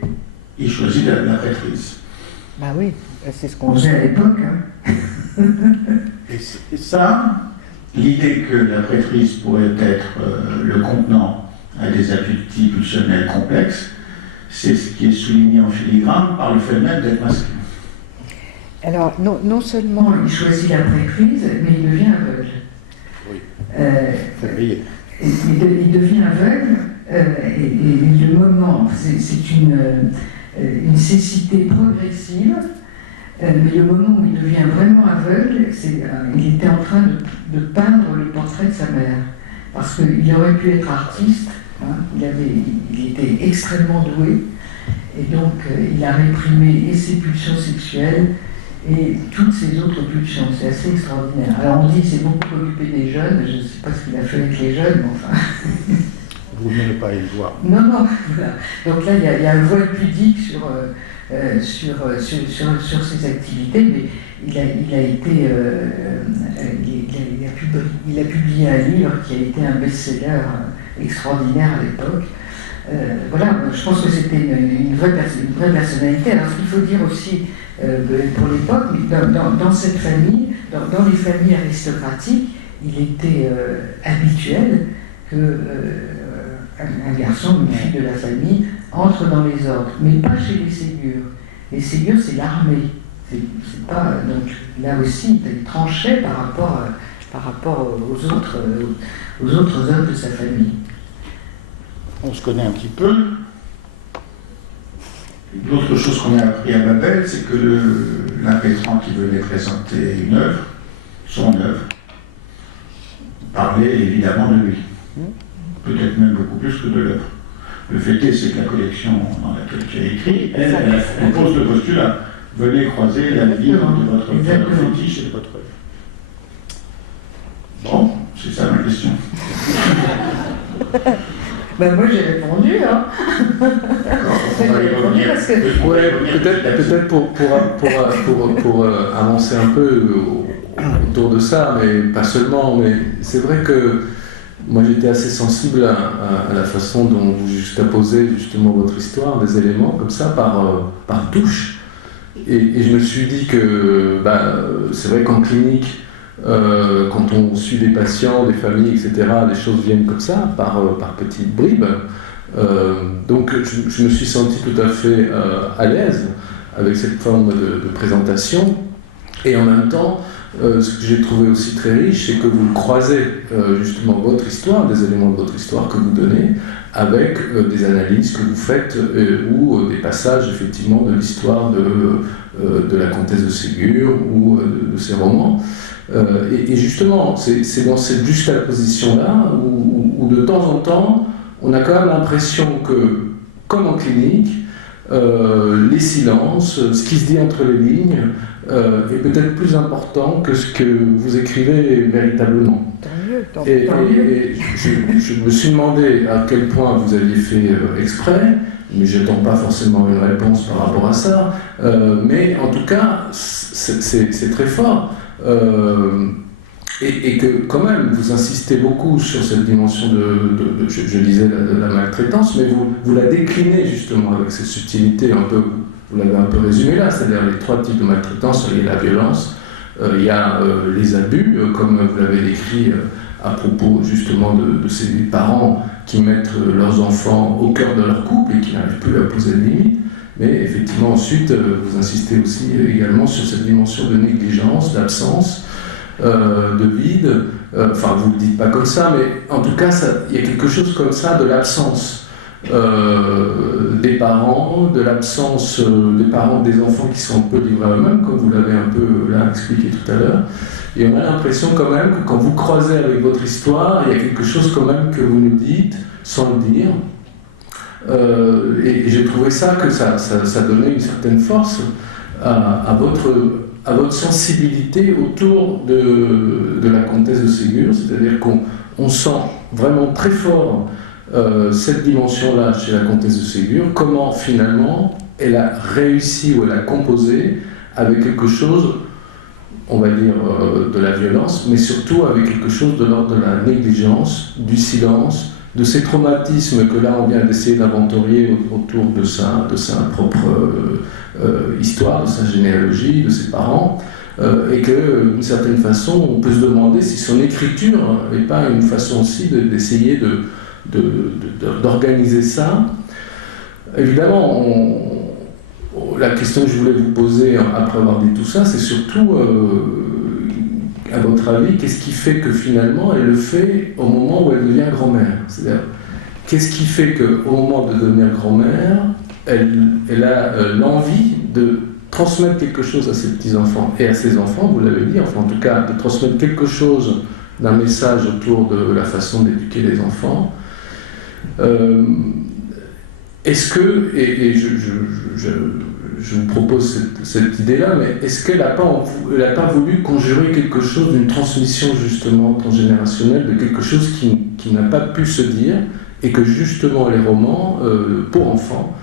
il choisit la prêtrise. bah oui, c'est ce qu'on On faisait à l'époque. Hein. Et ça, l'idée que la prêtrise pourrait être le contenant à des appétits pulsionnels complexes, c'est ce qui est souligné en filigrane par le fait même d'être masculin. Alors, non seulement... Il choisit la pré-prise, mais il devient aveugle. Oui. Faut veiller. Il devient aveugle, et le moment, c'est une cécité progressive, mais le moment où il devient vraiment aveugle, il était en train de peindre le portrait de sa mère. Parce qu'il aurait pu être artiste, hein, il était extrêmement doué, et donc il a réprimé et ses pulsions sexuelles et toutes ses autres pulsions. C'est assez extraordinaire. Alors on dit qu'il s'est beaucoup occupé des jeunes, je ne sais pas ce qu'il a fait avec les jeunes, mais enfin... Vous n'allez pas aller le voir. Non, voilà. Donc là, il y a un voile pudique sur ses activités, mais il a publié un livre qui a été un best-seller extraordinaire à l'époque. Voilà, je pense que c'était une vraie personnalité. Alors ce qu'il faut dire aussi pour l'époque, dans cette famille, dans les familles aristocratiques, il était habituel que un garçon ou une fille de la famille entre dans les ordres, mais pas chez les Ségur. Les Ségur, c'est l'armée. C'est pas, donc là aussi, il tranchait par rapport aux autres hommes de sa famille. On se connaît un petit peu. L'autre chose qu'on a appris à Babel, c'est que l'impétrant qui venait présenter une œuvre, son œuvre, parlait évidemment de lui. Peut-être même beaucoup plus que de l'œuvre. Le fait est, c'est que la collection dans laquelle tu as écrit, elle pose le postulat. Venez croiser la vie de votre fétiche et de votre œuvre. Bon, c'est ça ma question. Ben moi j'ai répondu, hein. D'accord, on va y revenir. Parce que... Ouais, peut-être pour avancer un peu autour de ça, mais pas seulement, mais c'est vrai que moi j'étais assez sensible à la façon dont vous juxtaposez justement votre histoire, des éléments comme ça, par touche. Et je me suis dit que c'est vrai qu'en clinique, quand on suit des patients, des familles, etc., les choses viennent comme ça, par petites bribes. Donc je me suis senti tout à fait à l'aise avec cette forme de présentation. Et en même temps, ce que j'ai trouvé aussi très riche, c'est que vous croisez justement votre histoire, des éléments de votre histoire que vous donnez, avec des analyses que vous faites ou des passages effectivement de l'histoire de la comtesse de Ségur ou de ses romans. Et justement, c'est dans cette juxtaposition-là où de temps en temps, on a quand même l'impression que, comme en clinique, les silences, ce qui se dit entre les lignes, est peut-être plus important que ce que vous écrivez véritablement. Tant mieux. Et je me suis demandé à quel point vous aviez fait exprès, mais je n'attends pas forcément une réponse par rapport à ça, mais en tout cas, c'est très fort. Et que quand même, vous insistez beaucoup sur cette dimension je disais, de la maltraitance, mais vous la déclinez justement avec cette subtilité un peu, vous l'avez un peu résumé là, c'est-à-dire les trois types de maltraitance. Il y a la violence, il y a les abus, comme vous l'avez décrit à propos justement de ces parents qui mettent leurs enfants au cœur de leur couple et qui n'arrivent plus à poser de limites. Mais effectivement, ensuite, vous insistez aussi également sur cette dimension de négligence, d'absence, de vide. Enfin, vous ne le dites pas comme ça, mais en tout cas, il y a quelque chose comme ça de l'absence des parents, de l'absence des parents des enfants qui sont un peu livrés à eux-mêmes, comme vous l'avez un peu là expliqué tout à l'heure. Et on a l'impression quand même que quand vous croisez avec votre histoire, il y a quelque chose quand même que vous nous dites, sans le dire. Et j'ai trouvé ça que ça donnait une certaine force à votre sensibilité autour de la comtesse de Ségur, c'est-à-dire qu'on sent vraiment très fort cette dimension-là chez la comtesse de Ségur, comment finalement elle a réussi ou elle a composé avec quelque chose, on va dire, de la violence, mais surtout avec quelque chose de l'ordre de la négligence, du silence, de ces traumatismes que là on vient d'essayer d'inventorier autour de sa propre histoire, de sa généalogie, de ses parents, et que d'une certaine façon on peut se demander si son écriture n'est pas une façon aussi d'essayer d'organiser ça. Évidemment, la question que je voulais vous poser après avoir dit tout ça, c'est surtout, à votre avis, qu'est-ce qui fait que finalement elle le fait au moment où elle devient grand-mère? C'est-à-dire, qu'est-ce qui fait qu'au moment de devenir grand-mère, elle a l'envie de transmettre quelque chose à ses petits-enfants et à ses enfants, vous l'avez dit, enfin en tout cas, de transmettre quelque chose d'un message autour de la façon d'éduquer les enfants. Est-ce que, et je vous propose cette idée-là, mais est-ce qu'elle n'a pas voulu conjurer quelque chose d'une transmission justement transgénérationnelle, de quelque chose qui n'a pas pu se dire et que justement les romans pour enfants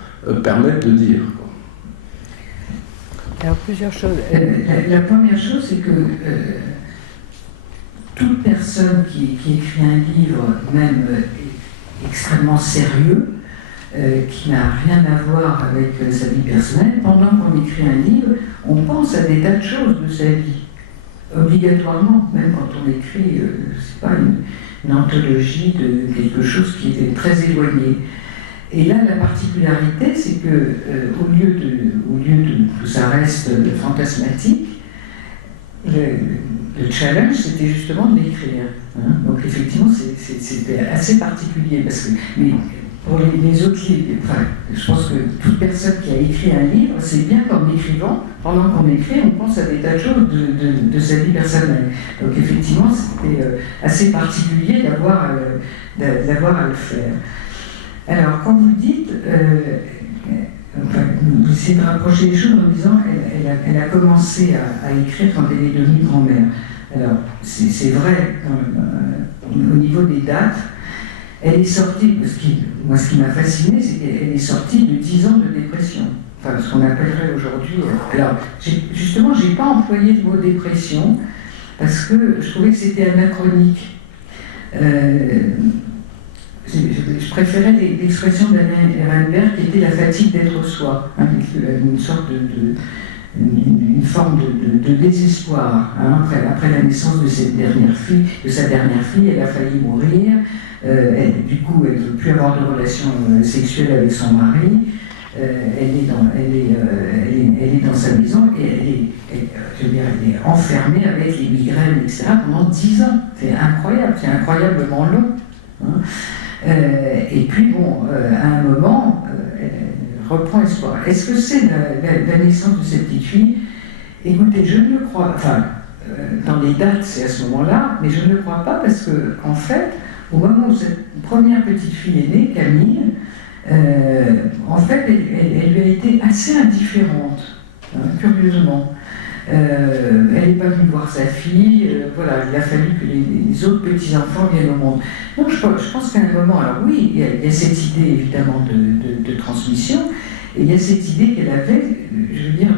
permettent de dire? Alors, plusieurs choses. La première chose, c'est que toute personne qui écrit un livre, même extrêmement sérieux, qui n'a rien à voir avec sa vie personnelle, pendant qu'on écrit un livre, on pense à des tas de choses de sa vie, obligatoirement, même quand on écrit, c'est pas une anthologie de quelque chose qui était très éloigné. Et là, la particularité, c'est que au lieu que ça reste fantasmatique, le challenge, c'était justement de l'écrire. Hein. Donc effectivement, c'était assez particulier, parce que mais pour les autres livres, enfin, je pense que toute personne qui a écrit un livre, c'est bien qu'en écrivant, pendant qu'on écrit, on pense à des tas de choses de sa vie personnelle. Donc effectivement, c'était assez particulier d'avoir à le faire. Alors, quand vous dites, vous essayez de rapprocher les choses en disant elle a commencé à écrire quand elle est devenue grand-mère. Alors, c'est vrai, au niveau des dates, elle est sortie, moi ce qui m'a fasciné, c'est qu'elle est sortie de 10 ans de dépression. Enfin, ce qu'on appellerait aujourd'hui. Alors, justement, je n'ai pas employé le mot dépression, parce que je trouvais que c'était anachronique. Je préférais l'expression d'Anne Ehrenberg qui était la fatigue d'être soi, hein, une sorte une forme de désespoir. Hein, après la naissance de sa dernière fille, elle a failli mourir. Du coup, elle ne veut plus avoir de relations sexuelles avec son mari. Elle est dans sa maison et elle est enfermée avec les migraines, etc. pendant 10 ans. C'est incroyablement long. Hein. Et puis, bon, à un moment, elle reprend espoir. Est-ce que c'est la naissance de cette petite fille? Écoutez, je ne le crois pas. Enfin, dans les dates, c'est à ce moment-là, mais je ne le crois pas parce que, en fait, au moment où cette première petite fille est née, Camille, en fait, elle lui a été assez indifférente, hein, curieusement. Elle n'est pas venue voir sa fille, voilà, il a fallu que les autres petits-enfants viennent au monde. Donc je pense qu'à un moment, alors oui, il y a cette idée évidemment de transmission, et il y a cette idée qu'elle avait, je veux dire,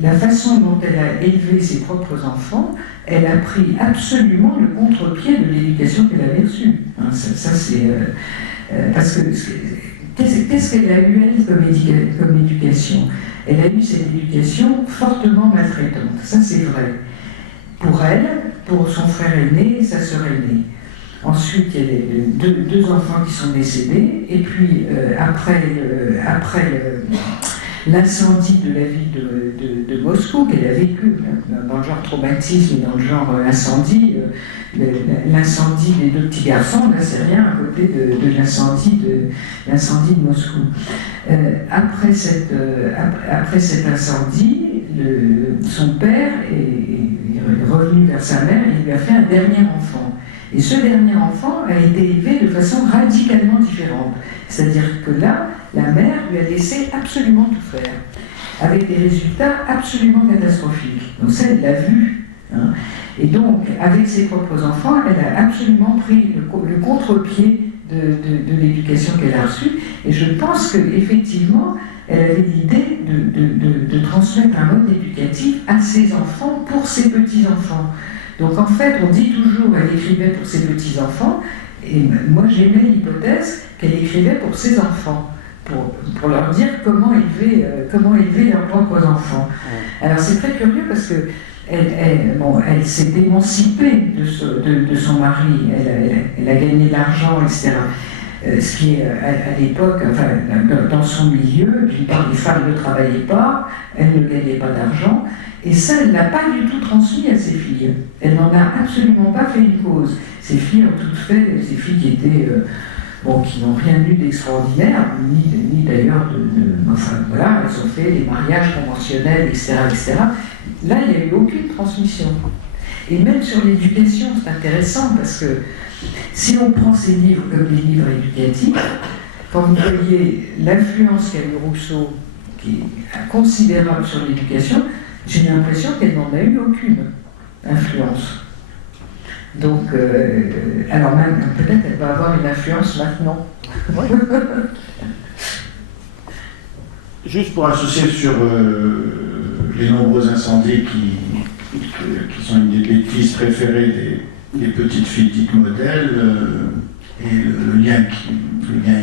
la façon dont elle a élevé ses propres enfants, elle a pris absolument le contre-pied de l'éducation qu'elle avait reçue. Hein, ça c'est... parce que qu'est-ce qu'elle a eu, elle, comme éducation? Elle a eu cette éducation fortement maltraitante, ça c'est vrai. Pour elle, pour son frère aîné et sa sœur aînée. Ensuite, il y a deux enfants qui sont décédés, et puis après l'incendie de la ville de Moscou qu'elle a vécu, dans le genre traumatisme et dans le genre incendie, l'incendie des deux petits garçons, là c'est rien à côté de l'incendie de Moscou. Après cet incendie, son père est revenu vers sa mère et il lui a fait un dernier enfant. Et ce dernier enfant a été élevé de façon radicalement différente. C'est-à-dire que là, la mère lui a laissé absolument tout faire, avec des résultats absolument catastrophiques. Donc ça, elle l'a vu. Hein. Et donc, avec ses propres enfants, elle a absolument pris le contre-pied de l'éducation qu'elle a reçue. Et je pense qu'effectivement, elle avait l'idée de transmettre un mode éducatif à ses enfants pour ses petits-enfants. Donc en fait, on dit toujours qu'elle écrivait pour ses petits-enfants, et moi j'aimais l'hypothèse qu'elle écrivait pour ses enfants, pour leur dire comment élever leurs propres enfants. Alors c'est très curieux parce que elle s'est émancipée de son mari, elle a gagné de l'argent, etc. Ce qui est à l'époque, enfin, dans son milieu, d'une part, les femmes ne travaillaient pas, elles ne gagnaient pas d'argent, et ça, elle n'a pas du tout transmis à ses filles. Elle n'en a absolument pas fait une cause. Ses filles ont toutes fait, ces filles qui étaient, qui n'ont rien eu d'extraordinaire, ni d'ailleurs enfin voilà, elles ont fait des mariages conventionnels, etc., etc. Là, il n'y a eu aucune transmission. Et même sur l'éducation, c'est intéressant parce que si on prend ces livres comme des livres éducatifs, quand vous voyez l'influence qu'a eu Rousseau, qui est considérable sur l'éducation, j'ai l'impression qu'elle n'en a eu aucune influence. Donc, alors même, peut-être elle va avoir une influence maintenant. Juste pour associer sur les nombreux incendies qui sont une des bêtises préférées des petites filles dites modèles, et le lien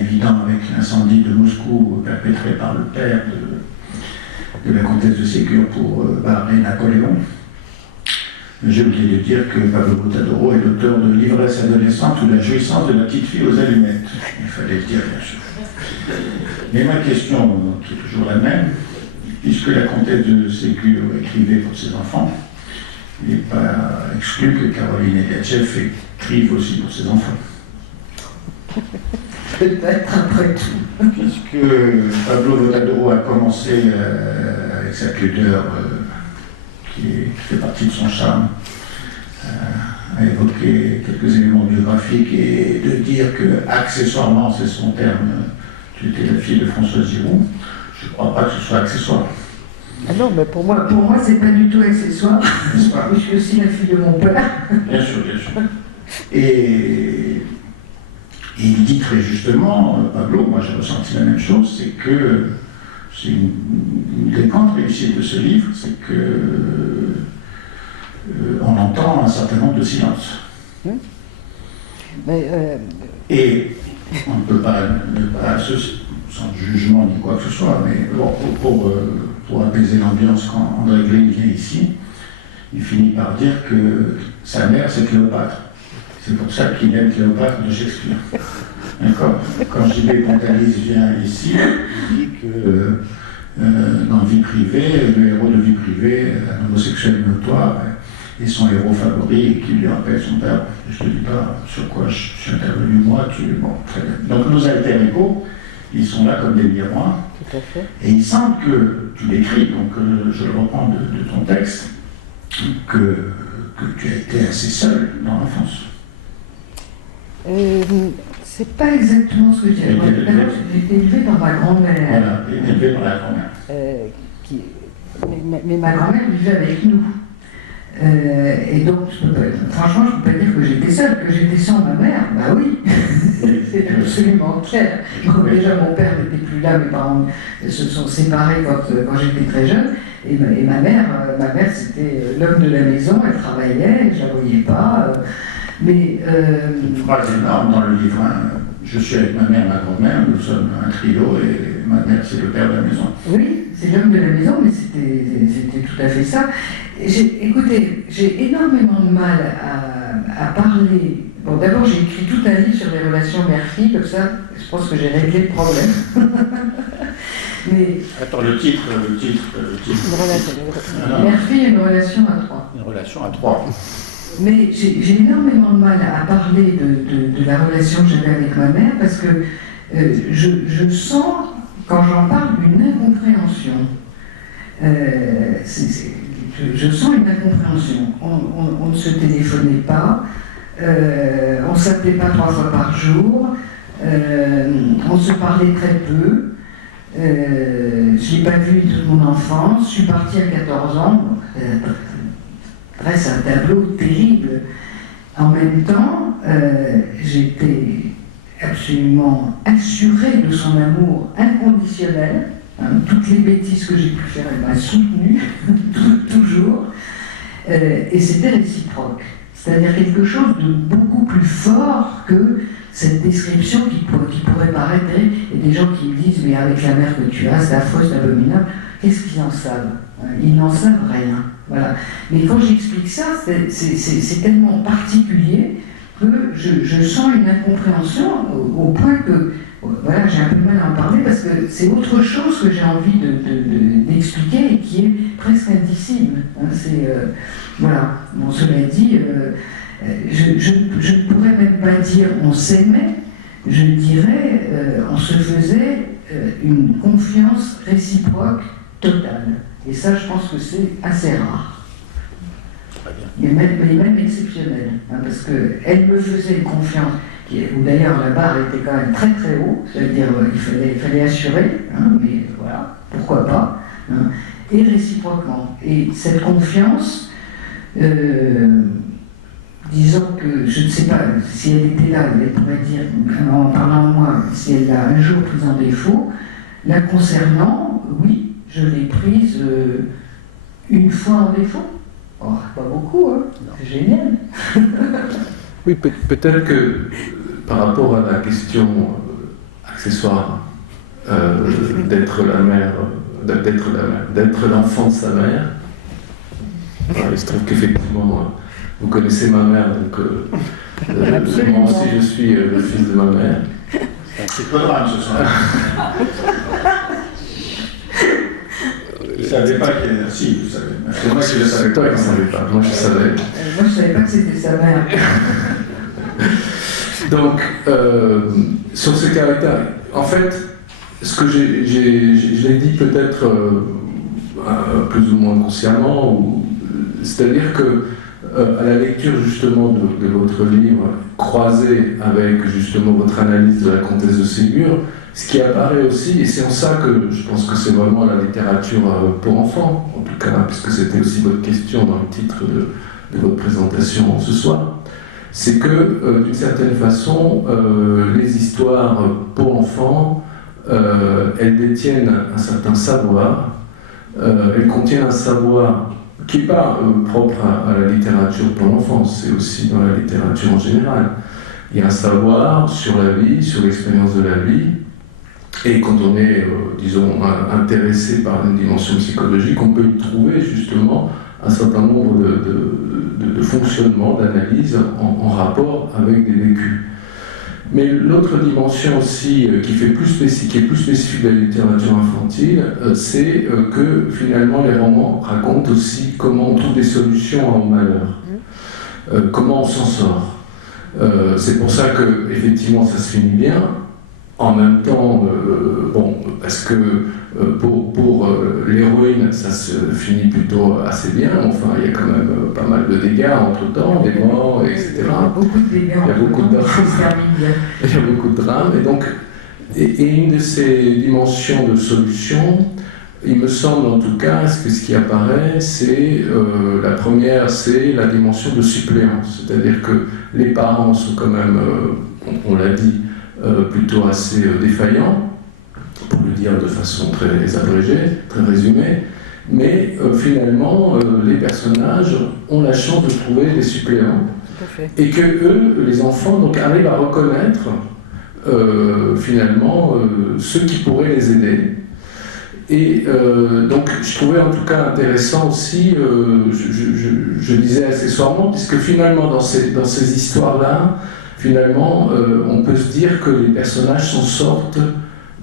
évident avec l'incendie de Moscou perpétré par le père de la comtesse de Ségur pour barrer Napoléon. J'ai oublié de dire que Pablo Botadoro est l'auteur de L'ivresse adolescente ou la jouissance de la petite fille aux allumettes. Il fallait le dire, bien sûr. Mais ma question, qui est toujours la même, puisque la comtesse de Ségur écrivait pour ses enfants, il n'est pas exclu que Caroline Eliatchev écrive aussi pour ses enfants. Peut-être après tout. Puisque Pablo Botadoro a commencé avec sa pudeur qui fait partie de son charme, à évoquer quelques éléments biographiques et de dire que, accessoirement, c'est son terme, tu étais la fille de Françoise Giroud. Je ne crois pas que ce soit accessoire. Ah non, mais pour moi, c'est pas du tout accessoire. Je suis aussi la fille de mon père. Bien sûr, bien sûr. Et il dit très justement, Pablo, moi j'ai ressenti la même chose, c'est que c'est une des grandes réussites de ce livre, c'est que on entend un certain nombre de silences. Et on ne peut pas, sans jugement ni quoi que ce soit, mais bon, pour apaiser l'ambiance quand André Green vient ici, il finit par dire que sa mère c'est Cléopâtre. C'est pour ça qu'il aime Cléopâtre de Shakespeare. D'accord. Quand J.B. Pontalis vient ici, il dit que dans Vie privée, le héros de Vie privée, un homosexuel notoire, est son héros favori et qui lui rappelle son père. Je ne te dis pas sur quoi je suis intervenu moi, bon, très bien. Donc nos alter ego, ils sont là comme des miroirs. tout à fait. Et il semble que tu l'écris, donc je le reprends de ton texte, que tu as été assez seul dans l'enfance. C'est pas exactement ce que j'ai dit. D'abord, j'ai été élevée par ma grand-mère. Voilà, élevé par la grand-mère. Mais ma grand-mère vivait avec nous. Et donc, franchement, je ne peux pas dire que j'étais seule, que j'étais sans ma mère. Bah oui, c'est absolument clair. Bon, déjà, mon père n'était plus là, mes parents se sont séparés quand j'étais très jeune. Et ma mère, c'était l'homme de la maison, elle travaillait, je ne la voyais pas. Mais une phrase énorme dans le livre. Je suis avec ma mère, ma grand-mère, nous sommes un trio et ma mère c'est le père de la maison. Oui, c'est l'homme de la maison, mais c'était tout à fait ça. Écoutez, j'ai énormément de mal à parler. Bon, d'abord j'ai écrit tout un livre sur les relations mère-fille, comme ça, je pense que j'ai réglé le problème. Mais attends, le titre. Une relation. Mère-fille, une relation à trois. Une relation à trois. Mais j'ai énormément de mal à parler de la relation que j'avais avec ma mère parce que je sens, quand j'en parle, une incompréhension. Je sens une incompréhension. On ne se téléphonait pas, on ne s'appelait pas 3 fois par jour, on se parlait très peu. Je ne l'ai pas vu toute mon enfance, je suis partie à 14 ans. C'est un tableau terrible. En même temps, j'étais absolument assurée de son amour inconditionnel. Toutes les bêtises que j'ai pu faire, elle m'a soutenue, toujours. Et c'était réciproque. C'est-à-dire quelque chose de beaucoup plus fort que cette description qui pourrait paraître terrible. Il y a des gens qui me disent, mais avec la mère que tu as, c'est affreux, c'est abominable, qu'est-ce qu'ils en savent? Ils n'en savent rien. Voilà. Mais quand j'explique ça, c'est tellement particulier que je sens une incompréhension au point que voilà, j'ai un peu de mal à en parler parce que c'est autre chose que j'ai envie d'expliquer et qui est presque indicible. Hein, voilà. Bon, cela dit, je ne pourrais même pas dire on s'aimait, je dirais on se faisait une confiance réciproque totale. Et ça, je pense que c'est assez rare. Mais même exceptionnel. Hein, parce qu'elle me faisait une confiance, où d'ailleurs la barre était quand même très très haut, c'est-à-dire il fallait assurer, hein, mais voilà, pourquoi pas, hein, et réciproquement. Et cette confiance, disons que je ne sais pas si elle était là, elle pourrait dire, en parlant de moi, si elle l'a un jour prise en défaut, la concernant, oui, je l'ai prise une fois en défaut. Oh, pas beaucoup, hein. C'est génial. Oui, peut-être que par rapport à la question accessoire d'être l'enfant de sa mère, il se trouve qu'effectivement, vous connaissez ma mère, donc moi aussi je suis le fils de ma mère. C'est pas grave ce soir. Vous ne savez pas qu'elle... Si, vous savez. C'est moi qui ne le savais pas, il ne savait pas. Moi, je savais. Moi, je ne savais pas que c'était sa mère. Donc, sur ce caractère, en fait, ce que je l'ai dit peut-être plus ou moins consciemment, c'est-à-dire que à la lecture justement de votre livre, croisé avec justement votre analyse de la comtesse de Ségur, ce qui apparaît aussi, et c'est en ça que je pense que c'est vraiment la littérature pour enfants, en tout cas, puisque c'était aussi votre question dans le titre de votre présentation ce soir, c'est que d'une certaine façon, les histoires pour enfants, elles détiennent un certain savoir, elles contiennent un savoir qui n'est pas propre à la littérature pour l'enfance, c'est aussi dans la littérature en général. Il y a un savoir sur la vie, sur l'expérience de la vie, et quand on est, disons, intéressé par une dimension psychologique, on peut y trouver justement un certain nombre de fonctionnements, d'analyses en rapport avec des vécus. Mais l'autre dimension aussi qui est plus spécifique de la littérature infantile, c'est que finalement les romans racontent aussi comment on trouve des solutions au malheur, comment on s'en sort. C'est pour ça que effectivement ça se finit bien. En même temps, parce que pour l'héroïne, ça se finit plutôt assez bien. Enfin, il y a quand même pas mal de dégâts entre-temps, des morts, etc. Il y a beaucoup de dégâts. Il y a beaucoup de drames. Il y a beaucoup de drames. Et donc, et une de ces dimensions de solution, il me semble en tout cas, que ce qui apparaît, c'est la première, c'est la dimension de suppléance. C'est-à-dire que les parents sont quand même, on l'a dit, plutôt assez défaillant, pour le dire de façon très abrégée, très résumée, mais finalement les personnages ont la chance de trouver des suppléants et que eux, les enfants, donc, arrivent à reconnaître finalement ceux qui pourraient les aider. Et donc je trouvais en tout cas intéressant aussi, je disais accessoirement, puisque finalement dans ces histoires-là, finalement, on peut se dire que les personnages s'en sortent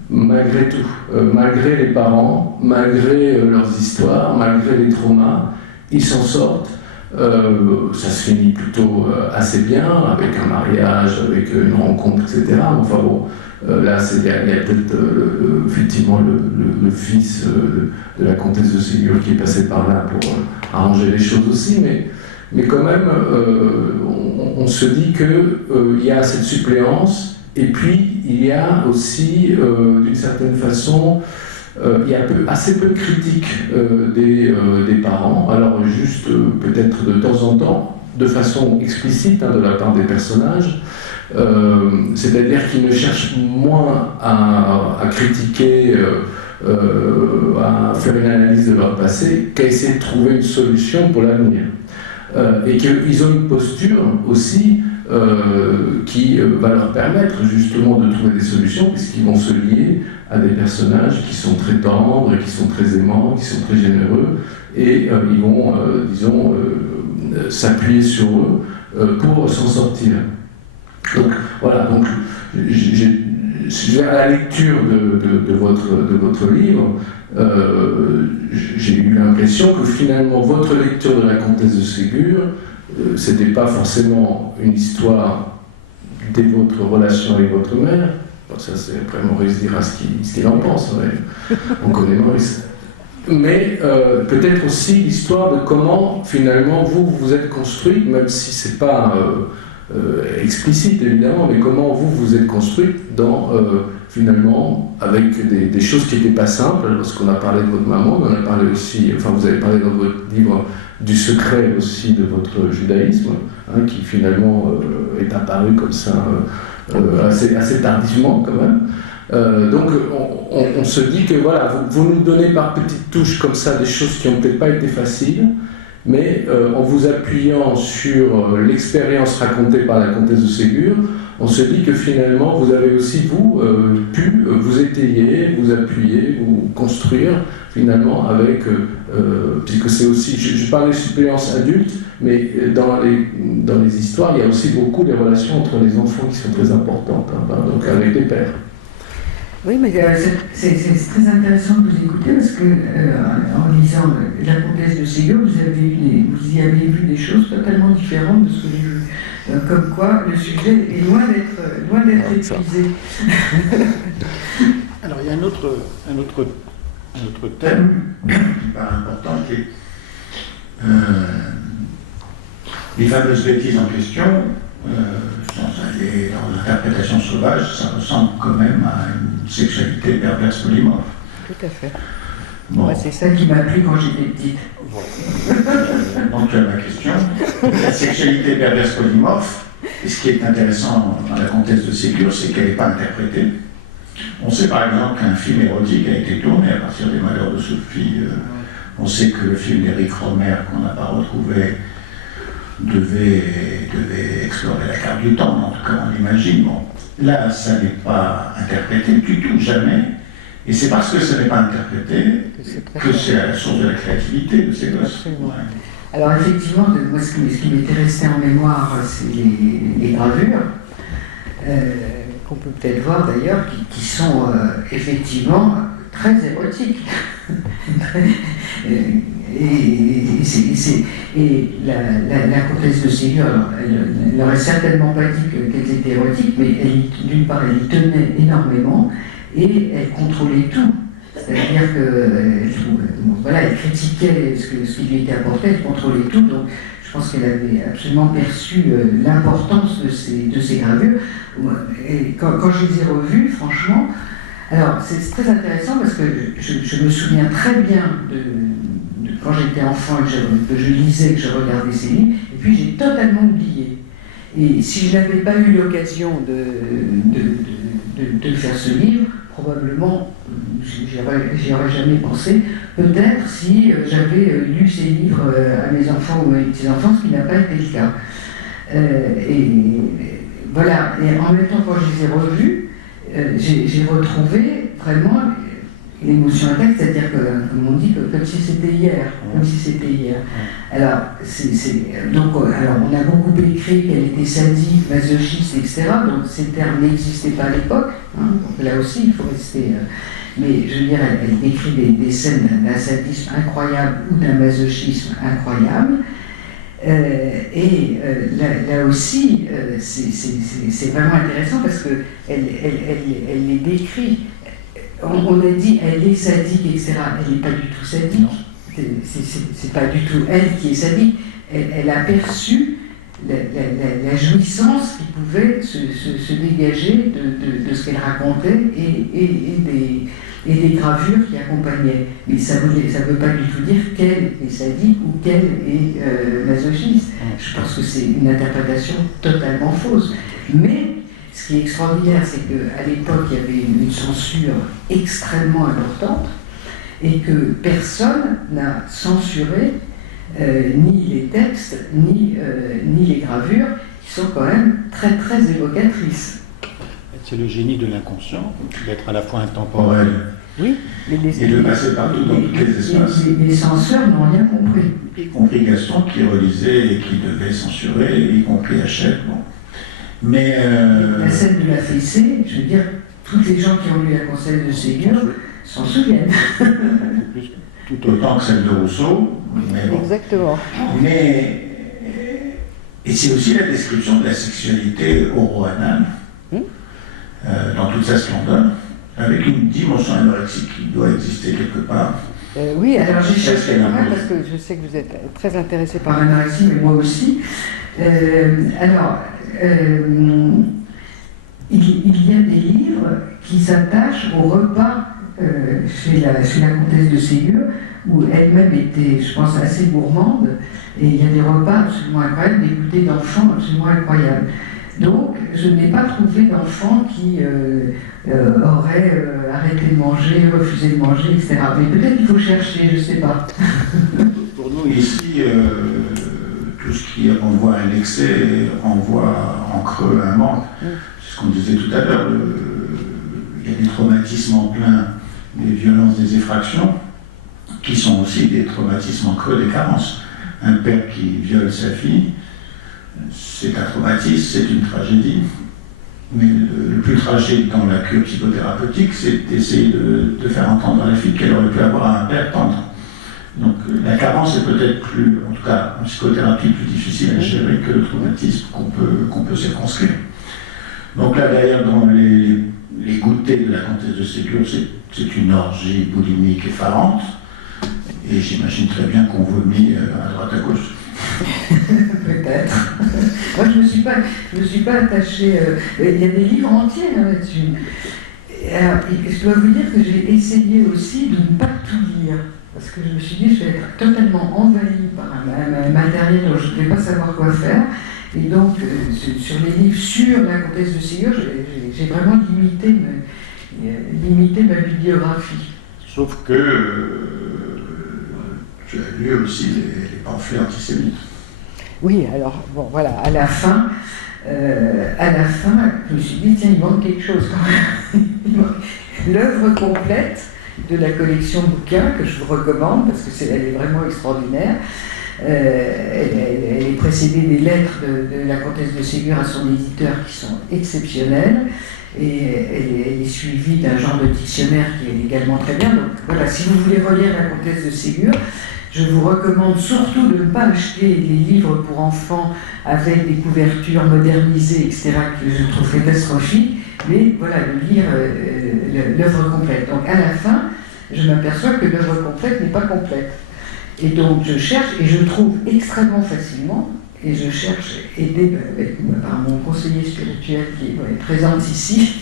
malgré tout, malgré les parents, malgré leurs histoires, malgré les traumas, ils s'en sortent. Ça se finit plutôt assez bien, avec un mariage, avec une rencontre, etc. Enfin bon, là, il y a peut-être effectivement le fils de la comtesse de Ségur qui est passé par là pour arranger les choses aussi, mais quand même, on se dit qu'il y a cette suppléance, et puis il y a aussi, d'une certaine façon, il y a assez peu de critiques des parents, alors juste peut-être de temps en temps, de façon explicite de la part des personnages, c'est-à-dire qu'ils ne cherchent moins à critiquer, à faire une analyse de leur passé, qu'à essayer de trouver une solution pour l'avenir. Et qu'ils ont une posture aussi qui va leur permettre justement de trouver des solutions, puisqu'ils vont se lier à des personnages qui sont très tendres, qui sont très aimants, qui sont très généreux, et ils vont, disons, s'appuyer sur eux pour s'en sortir. Donc voilà, donc, à la lecture de votre livre, j'ai eu l'impression que finalement votre lecture de la comtesse de Ségur, c'était pas forcément une histoire de votre relation avec votre mère. Bon, ça, c'est après Maurice dira ce qu'il en pense, ouais. On connaît Maurice. Mais peut-être aussi l'histoire de comment finalement vous vous êtes construit, même si c'est pas explicite évidemment, mais comment vous êtes construite dans finalement avec des choses qui n'étaient pas simples, parce qu'on a parlé de votre maman, mais on a parlé aussi, enfin vous avez parlé dans votre livre du secret aussi de votre judaïsme, hein, qui finalement est apparu comme ça assez tardivement quand même. Donc on se dit que voilà, vous nous donnez par petites touches comme ça des choses qui n'ont peut-être pas été faciles, mais en vous appuyant sur l'expérience racontée par la comtesse de Ségur, on se dit que finalement vous avez aussi vous pu vous étayer, vous appuyer, vous construire finalement avec, puisque c'est aussi, je parlais de suppléance adulte, mais dans les histoires il y a aussi beaucoup des relations entre les enfants qui sont très importantes, hein, donc avec les pères. Oui, mais c'est très intéressant de vous écouter parce que en lisant la comtesse de Ségur, vous y avez vu des choses totalement différentes de ce que j'ai vu. Comme quoi, le sujet est loin d'être épuisé. Alors, il y a un autre thème qui paraît important, qui est les fameuses bêtises en question. Sans aller dans l'interprétation sauvage, ça ressemble quand même à une sexualité perverse polymorphe. Tout à fait. Bon. Ouais, c'est ça qui m'a plu quand j'étais petite. Donc ma question, la sexualité perverse polymorphe, et ce qui est intéressant dans la comtesse de Ségur, c'est qu'elle n'est pas interprétée. On sait par exemple qu'un film érotique a été tourné à partir des Malheurs de Sophie. On sait que le film d'Éric Rohmer, qu'on n'a pas retrouvé, devait explorer la carte du temps, en tout cas on l'imagine. Bon, là, ça n'est pas interprété du tout, jamais. Et c'est parce que ça n'est pas interprété que c'est à la source de la créativité de ces gosses. Ouais. Alors effectivement, moi ce qui m'était resté en mémoire, c'est les gravures, qu'on peut peut-être voir d'ailleurs, qui sont effectivement très érotiques. Et la comtesse de Ségur, elle n'aurait certainement pas dit qu'elles étaient érotiques, mais d'une part, elle y tenait énormément et elle contrôlait tout. C'est-à-dire elle critiquait ce qui lui était apporté, elle contrôlait tout. Donc, je pense qu'elle avait absolument perçu l'importance de ces gravures. Et quand je les ai revues, franchement, alors c'est très intéressant parce que je me souviens très bien de quand j'étais enfant et que je lisais, que je regardais ces livres, et puis j'ai totalement oublié. Et si je n'avais pas eu l'occasion de faire ce livre, probablement, j'y aurais jamais pensé. Peut-être si j'avais lu ces livres à mes enfants ou à mes petits-enfants, ce qui n'a pas été le cas. Et voilà, et en même temps, quand je les ai revus, j'ai retrouvé vraiment l'émotion intacte, c'est-à-dire que, comme on dit, comme si c'était hier. Comme si c'était hier. Alors, alors, on a beaucoup écrit qu'elle était sadique, masochiste, etc. Donc ces termes n'existaient pas à l'époque. Hein, donc là aussi, il faut rester. Mais je veux dire, elle décrit des scènes d'un sadisme incroyable ou d'un masochisme incroyable. Là aussi, c'est vraiment intéressant parce qu'elle les décrit. On a dit elle est sadique, etc. Elle n'est pas du tout sadique. C'est pas du tout elle qui est sadique. Elle a perçu la jouissance qui pouvait se dégager de ce qu'elle racontait et des gravures qui accompagnaient. Mais ça ne veut pas du tout dire qu'elle est sadique ou qu'elle est masochiste. Je pense que c'est une interprétation totalement fausse. Mais ce qui est extraordinaire, c'est qu'à l'époque, il y avait une censure extrêmement importante et que personne n'a censuré ni les textes, ni les gravures qui sont quand même très très évocatrices. C'est le génie de l'inconscient, d'être à la fois intemporel. Oui, mais Et de passer partout dans tous les espaces. Les censeurs n'ont rien compris. Y compris Gaston qui relisait et qui devait censurer, y compris Hachette. Bon. Mais La scène de la fessée, je veux dire, tous les gens qui ont lu la Conseil de Ségur s'en souviennent. tout autant que celle de Rousseau. Mais bon. exactement. Mais, et c'est aussi la description de la sexualité oroanale, dans toute sa splendeur, avec une dimension anorexique qui doit exister quelque part. Oui, alors Alors, j'ai j'ai cherché cherché quand même un peu. parce que je sais que vous êtes très intéressé par Par l'anorexie, mais moi aussi. Il y a des livres qui s'attachent au repas chez la comtesse de Ségur, où elle-même était, je pense, assez gourmande, et il y a des repas absolument incroyables, des goûters d'enfants absolument incroyables. Donc, je n'ai pas trouvé d'enfants qui auraient arrêté de manger, refusé de manger, etc. Mais peut-être qu'il faut chercher, je ne sais pas. Pour nous, ici, tout ce qui renvoie à un excès renvoie en creux à un manque. C'est ce qu'on disait tout à l'heure. Il y a des traumatismes en plein, des violences, des effractions, qui sont aussi des traumatismes en creux des carences. Un père qui viole sa fille, c'est un traumatisme, c'est une tragédie. Mais le plus tragique dans la cure psychothérapeutique, c'est d'essayer de faire entendre à la fille qu'elle aurait pu avoir un père tendre. Donc la carence est peut-être plus, en tout cas en psychothérapie, plus difficile à gérer que le traumatisme qu'on peut circonscrire. Donc là, d'ailleurs, dans les goûters de la comtesse de Ségur, c'est une orgie boulimique effarante. Et j'imagine très bien qu'on vomit à droite à gauche. Peut-être. Moi, je me suis pas attachée. Il y a des livres entiers là-dessus. Alors, je dois vous dire que j'ai essayé aussi de ne pas tout lire. Parce que je me suis dit, je vais être totalement envahie par un matériel dont je ne vais pas savoir quoi faire. Et donc, sur les livres sur la comtesse de Ségur, j'ai vraiment limité ma bibliographie. Sauf que tu as lu aussi les pamphlets antisémites. Oui, alors, bon, voilà, À la fin, je me suis dit, tiens, il manque quelque chose quand même. L'œuvre complète de la collection bouquins, que je vous recommande, parce qu'elle est vraiment extraordinaire. Elle est précédée des lettres de la comtesse de Ségur à son éditeur qui sont exceptionnelles. Et elle est suivie d'un genre de dictionnaire qui est également très bien. Donc voilà, si vous voulez relire la comtesse de Ségur, je vous recommande surtout de ne pas acheter les livres pour enfants avec des couvertures modernisées, etc., que je trouve catastrophiques, mais voilà, de lire l'œuvre complète. Donc à la fin, je m'aperçois que l'œuvre complète n'est pas complète. Et donc je cherche, et je trouve extrêmement facilement, et je cherche, aidé par mon conseiller spirituel qui est présente ici,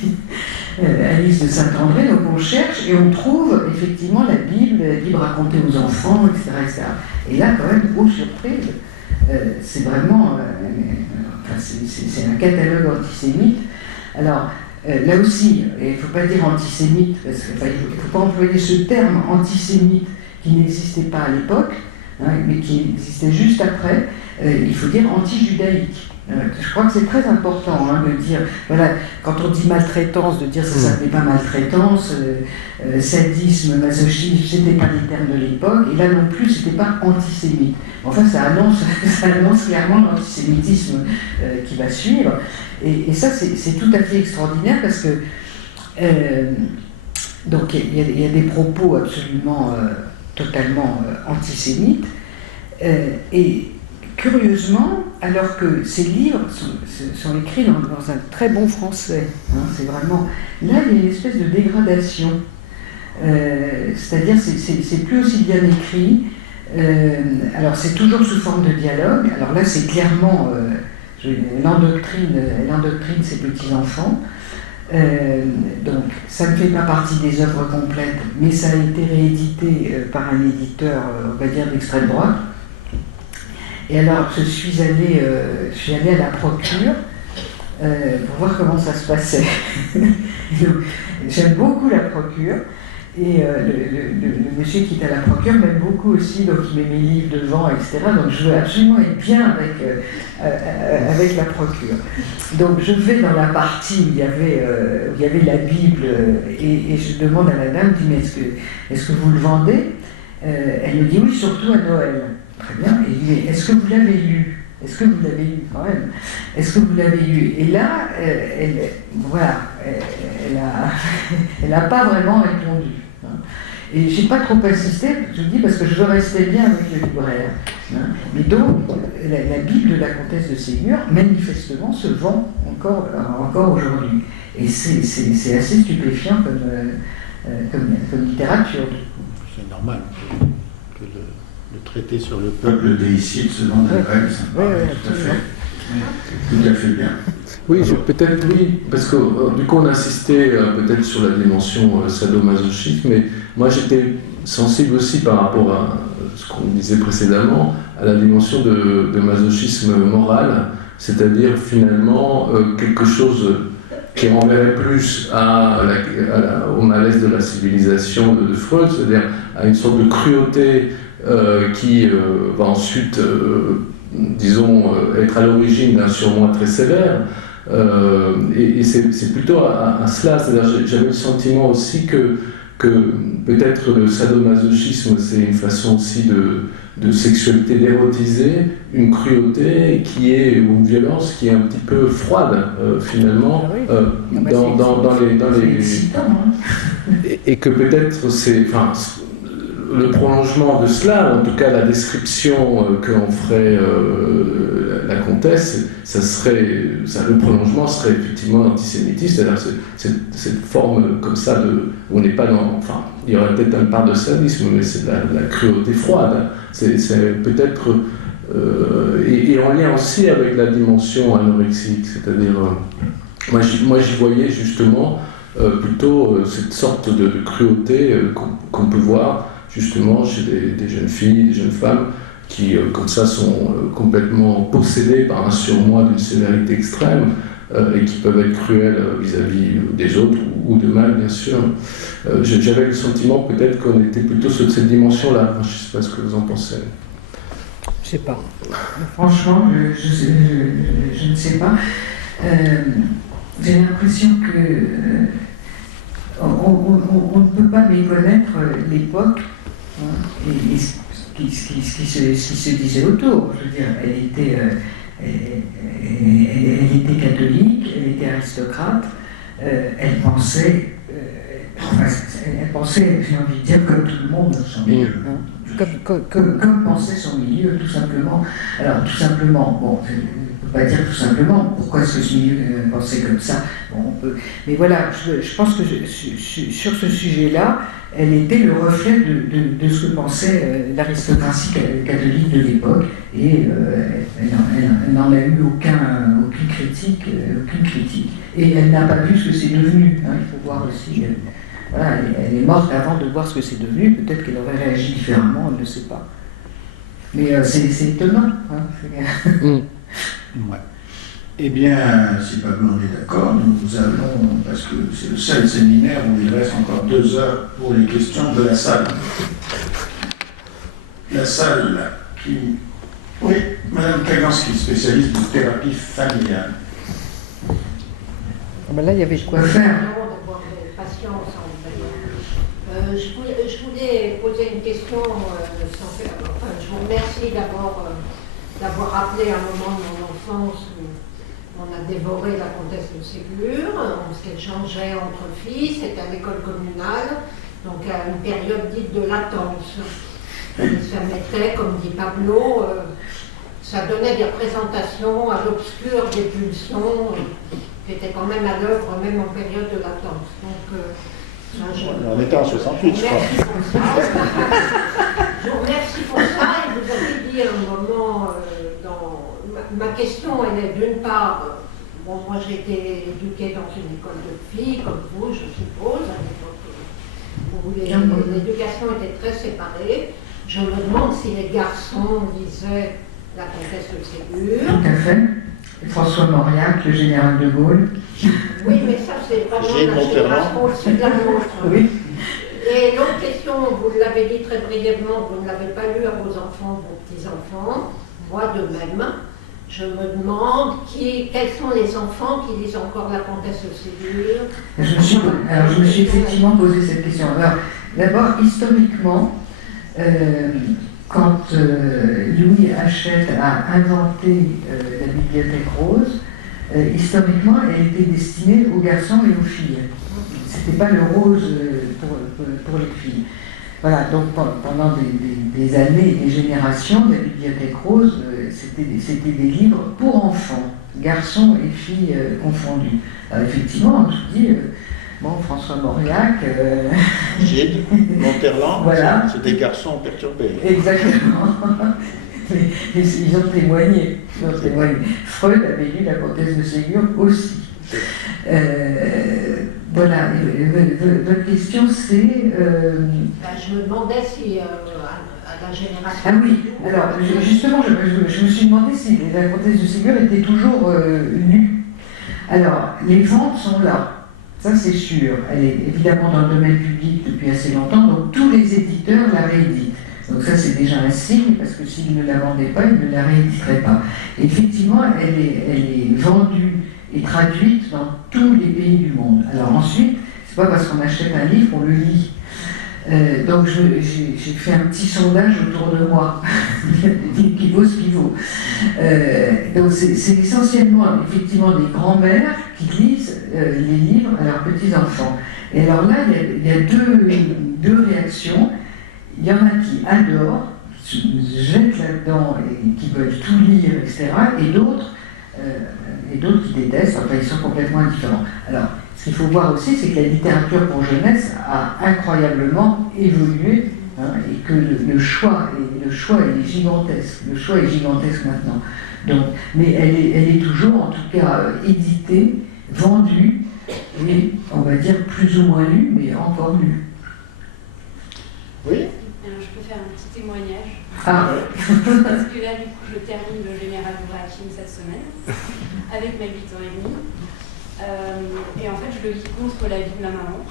Alice de Saint-André, donc on cherche et on trouve effectivement la Bible racontée aux enfants, etc., etc. Et là, quand même, aux surprises, c'est vraiment, c'est un catalogue antisémite. Alors, là aussi, il ne faut pas dire antisémite, parce qu'il ne faut pas employer ce terme antisémite qui n'existait pas à l'époque, mais qui existait juste après. Il faut dire anti-judaïque. Je crois que c'est très important de dire, voilà, quand on dit maltraitance, de dire que ça n'est pas maltraitance, sadisme, masochisme, c'était pas des termes de l'époque, et là non plus, c'était pas antisémite. Enfin, ça annonce clairement l'antisémitisme qui va suivre, et ça, c'est tout à fait extraordinaire parce que, donc, il y a des propos absolument, totalement antisémites, et curieusement, alors que ces livres sont écrits dans un très bon français, c'est vraiment... Là, il y a une espèce de dégradation. C'est-à-dire, c'est plus aussi bien écrit. Alors, c'est toujours sous forme de dialogue. Alors là, c'est clairement... elle endoctrine ses petits-enfants. Donc, ça ne fait pas partie des œuvres complètes, mais ça a été réédité par un éditeur, on va dire, d'extrême droite. Et alors, je suis allée à la procure pour voir comment ça se passait. J'aime beaucoup la procure. Et le monsieur qui est à la procure m'aime beaucoup aussi, donc il met mes livres devant, etc. Donc je veux absolument être bien avec la procure. Donc je vais dans la partie où il y avait la Bible et je demande à la dame, je dis, mais est-ce que vous le vendez? Elle me dit oui, surtout à Noël. Très bien. Et je dis, est-ce que vous l'avez lu? Est-ce que vous l'avez lu quand même? Est-ce que vous l'avez lu? Et là, elle n'a pas vraiment répondu. Et je n'ai pas trop insisté, je dis, parce que je veux rester bien avec le libraire. Mais donc, la Bible de la comtesse de Ségur, manifestement, se vend encore aujourd'hui. Et c'est assez stupéfiant comme littérature. C'est normal que le traité sur le peuple déicide se vend à Noël, ça me paraît tout à fait bien. Oui, peut-être oui, parce que du coup on insistait peut-être sur la dimension sadomasochisme, mais moi j'étais sensible aussi par rapport à ce qu'on disait précédemment, à la dimension de masochisme moral, c'est-à-dire finalement quelque chose qui renverrait plus au malaise de la civilisation de Freud, c'est-à-dire à une sorte de cruauté qui va ensuite, disons, être à l'origine d'un surmoi très sévère. Et c'est plutôt à cela, c'est-à-dire j'avais le sentiment aussi que peut-être le sadomasochisme c'est une façon aussi de sexualité d'érotiser une cruauté ou une violence qui est un petit peu froide finalement dans les et que peut-être c'est le prolongement de cela, en tout cas la description qu'en ferait la comtesse, le prolongement serait effectivement l'antisémitisme, c'est-à-dire cette forme comme ça où on n'est pas dans, enfin, il y aurait peut-être une part de sadisme, mais c'est de la cruauté froide. C'est peut-être et en lien aussi avec la dimension anorexique, c'est-à-dire moi j'y voyais justement plutôt cette sorte de cruauté qu'on peut voir justement chez des jeunes filles, des jeunes femmes qui, comme ça, sont complètement possédées par un surmoi d'une sévérité extrême et qui peuvent être cruelles vis-à-vis des autres ou de mal, bien sûr. J'avais le sentiment peut-être qu'on était plutôt sur cette dimension-là. Je ne sais pas ce que vous en pensez. Je ne sais pas. Franchement, je ne sais pas. J'ai l'impression que on ne peut pas méconnaître l'époque et ce qui se disait autour. Je veux dire, elle était catholique, elle était aristocrate, elle pensait, j'ai envie de dire, comme tout le monde dans son milieu. Comme pensait son milieu, tout simplement. Alors, tout simplement, bon, je ne peux pas dire tout simplement pourquoi est-ce que ce milieu pensait comme ça. Bon, on peut. Mais voilà, je pense que sur ce sujet-là, elle était le reflet de ce que pensait l'aristocratie catholique de l'époque, et elle n'en a eu aucune critique. Et elle n'a pas vu ce que c'est devenu. Hein, il faut voir aussi. Voilà, elle est morte avant de voir ce que c'est devenu. Peut-être qu'elle aurait réagi différemment, on ne le sait pas. Mais c'est étonnant. Hein, ouais. Eh bien, si Pablo on est d'accord, nous allons, parce que c'est le seul séminaire où il reste encore 2 heures pour les questions de la salle. La salle qui... Oui, Madame Kaganski, spécialiste de thérapie familiale. Ben là, il y avait de quoi faire. Je voulais poser une question je vous remercie d'abord d'avoir rappelé un moment de mon enfance où on a dévoré la comtesse de Ségur, ce qu'elle changeait entre filles, c'était à l'école communale, donc à une période dite de latence. Et ça mettait, comme dit Pablo, ça donnait des représentations à l'obscur des pulsions qui étaient quand même à l'œuvre, même en période de latence. Donc, on était en 68, je crois. Je vous remercie pour ça, et vous avez dit à un moment ma question, elle est d'une part, moi j'ai été éduquée dans une école de filles, comme vous, je suppose, à l'époque où l'éducation était très séparée. Je me demande si les garçons lisaient la comtesse de Ségur. Tout à fait. François Mauriac, le général de Gaulle. Oui, mais ça c'est vraiment la génération au-dessus de la nôtre. Oui. Et l'autre question, vous l'avez dit très brièvement, vous ne l'avez pas lu à vos enfants, vos petits-enfants, moi de même. Je me demande quels sont les enfants qui lisent encore La Comtesse de Ségur. Je me suis effectivement posé cette question. Alors, d'abord, historiquement, quand Louis Hachette a inventé la Bibliothèque rose, historiquement, elle était destinée aux garçons et aux filles. C'était pas le rose pour les filles. Voilà, donc pendant des années et des générations, la Bibliothèque rose, c'était des livres pour enfants, garçons et filles confondus. Alors effectivement, je dis, François Mauriac... Gilles, Monterland, voilà. C'est des garçons perturbés. Exactement. Ils ont témoigné. Freud avait lu La Comtesse de Ségur aussi. Voilà, votre question c'est... Je me demandais si à la génération... Ah oui, alors justement, je me suis demandé si La Comtesse de Ségur était toujours lue. Alors, les ventes sont là, ça c'est sûr. Elle est évidemment dans le domaine public depuis assez longtemps, donc tous les éditeurs la rééditent. Donc ça c'est déjà un signe, parce que s'ils ne la vendaient pas, ils ne la rééditeraient pas. Et effectivement, elle est vendue et traduite dans tous les pays du monde. Alors ensuite, c'est pas parce qu'on achète un livre qu'on le lit. Donc j'ai fait un petit sondage autour de moi, qui vaut ce qu'il vaut. Donc c'est essentiellement effectivement des grands-mères qui lisent les livres à leurs petits-enfants. Et alors là, il y a deux réactions. Il y en a qui adorent, qui se jettent là-dedans et qui veulent tout lire, etc. Et d'autres qui détestent, enfin ils sont complètement indifférents. Alors, ce qu'il faut voir aussi, c'est que la littérature pour jeunesse a incroyablement évolué, et que le choix est gigantesque. Le choix est gigantesque maintenant. Donc, mais elle est toujours, en tout cas, éditée, vendue, et on va dire plus ou moins lue, mais encore lue. Oui. Alors, je peux faire un petit témoignage. Ah. Parce que là, du coup, je termine le général Gourachine cette semaine, avec mes 8 ans et demi. Et en fait, je le lis contre la vie de ma maman.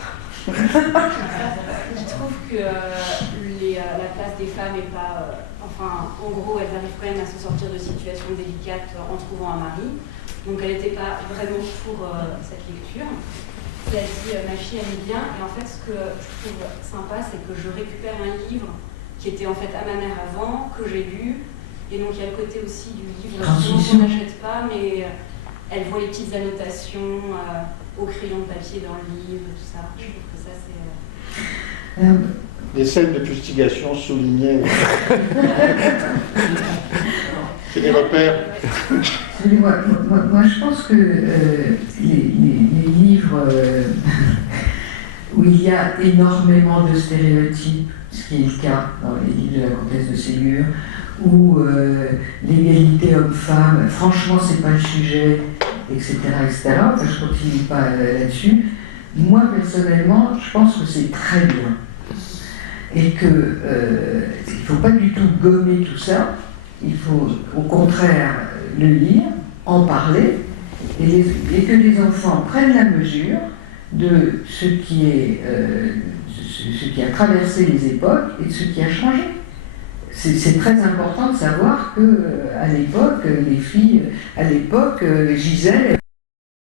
Je trouve que la place des femmes n'est pas... en gros, elles arrivent quand même à se sortir de situations délicates en trouvant un mari. Donc, elle n'était pas vraiment pour cette lecture. Elle a dit, ma fille aime bien. Et en fait, ce que je trouve sympa, c'est que je récupère un livre qui était en fait à ma mère avant, que j'ai lu. Et donc, il y a le côté aussi du livre qu'on n'achète pas, mais elle voit les petites annotations au crayon de papier dans le livre, tout ça. Je trouve que ça, c'est... Des scènes de fustigation soulignées. C'est des repères. Moi, je pense que les livres où il y a énormément de stéréotypes, ce qui est le cas dans les livres de La Comtesse de Ségur, ou l'égalité homme-femme, franchement, c'est pas le sujet, etc. Enfin, je continue pas là-dessus. Moi, personnellement, je pense que c'est très bien. Et qu'il ne faut pas du tout gommer tout ça. Il faut au contraire le lire, en parler, et que les enfants prennent la mesure de ce qui a traversé les époques et de ce qui a changé. C'est très important de savoir qu'à l'époque, les filles, Gisèle,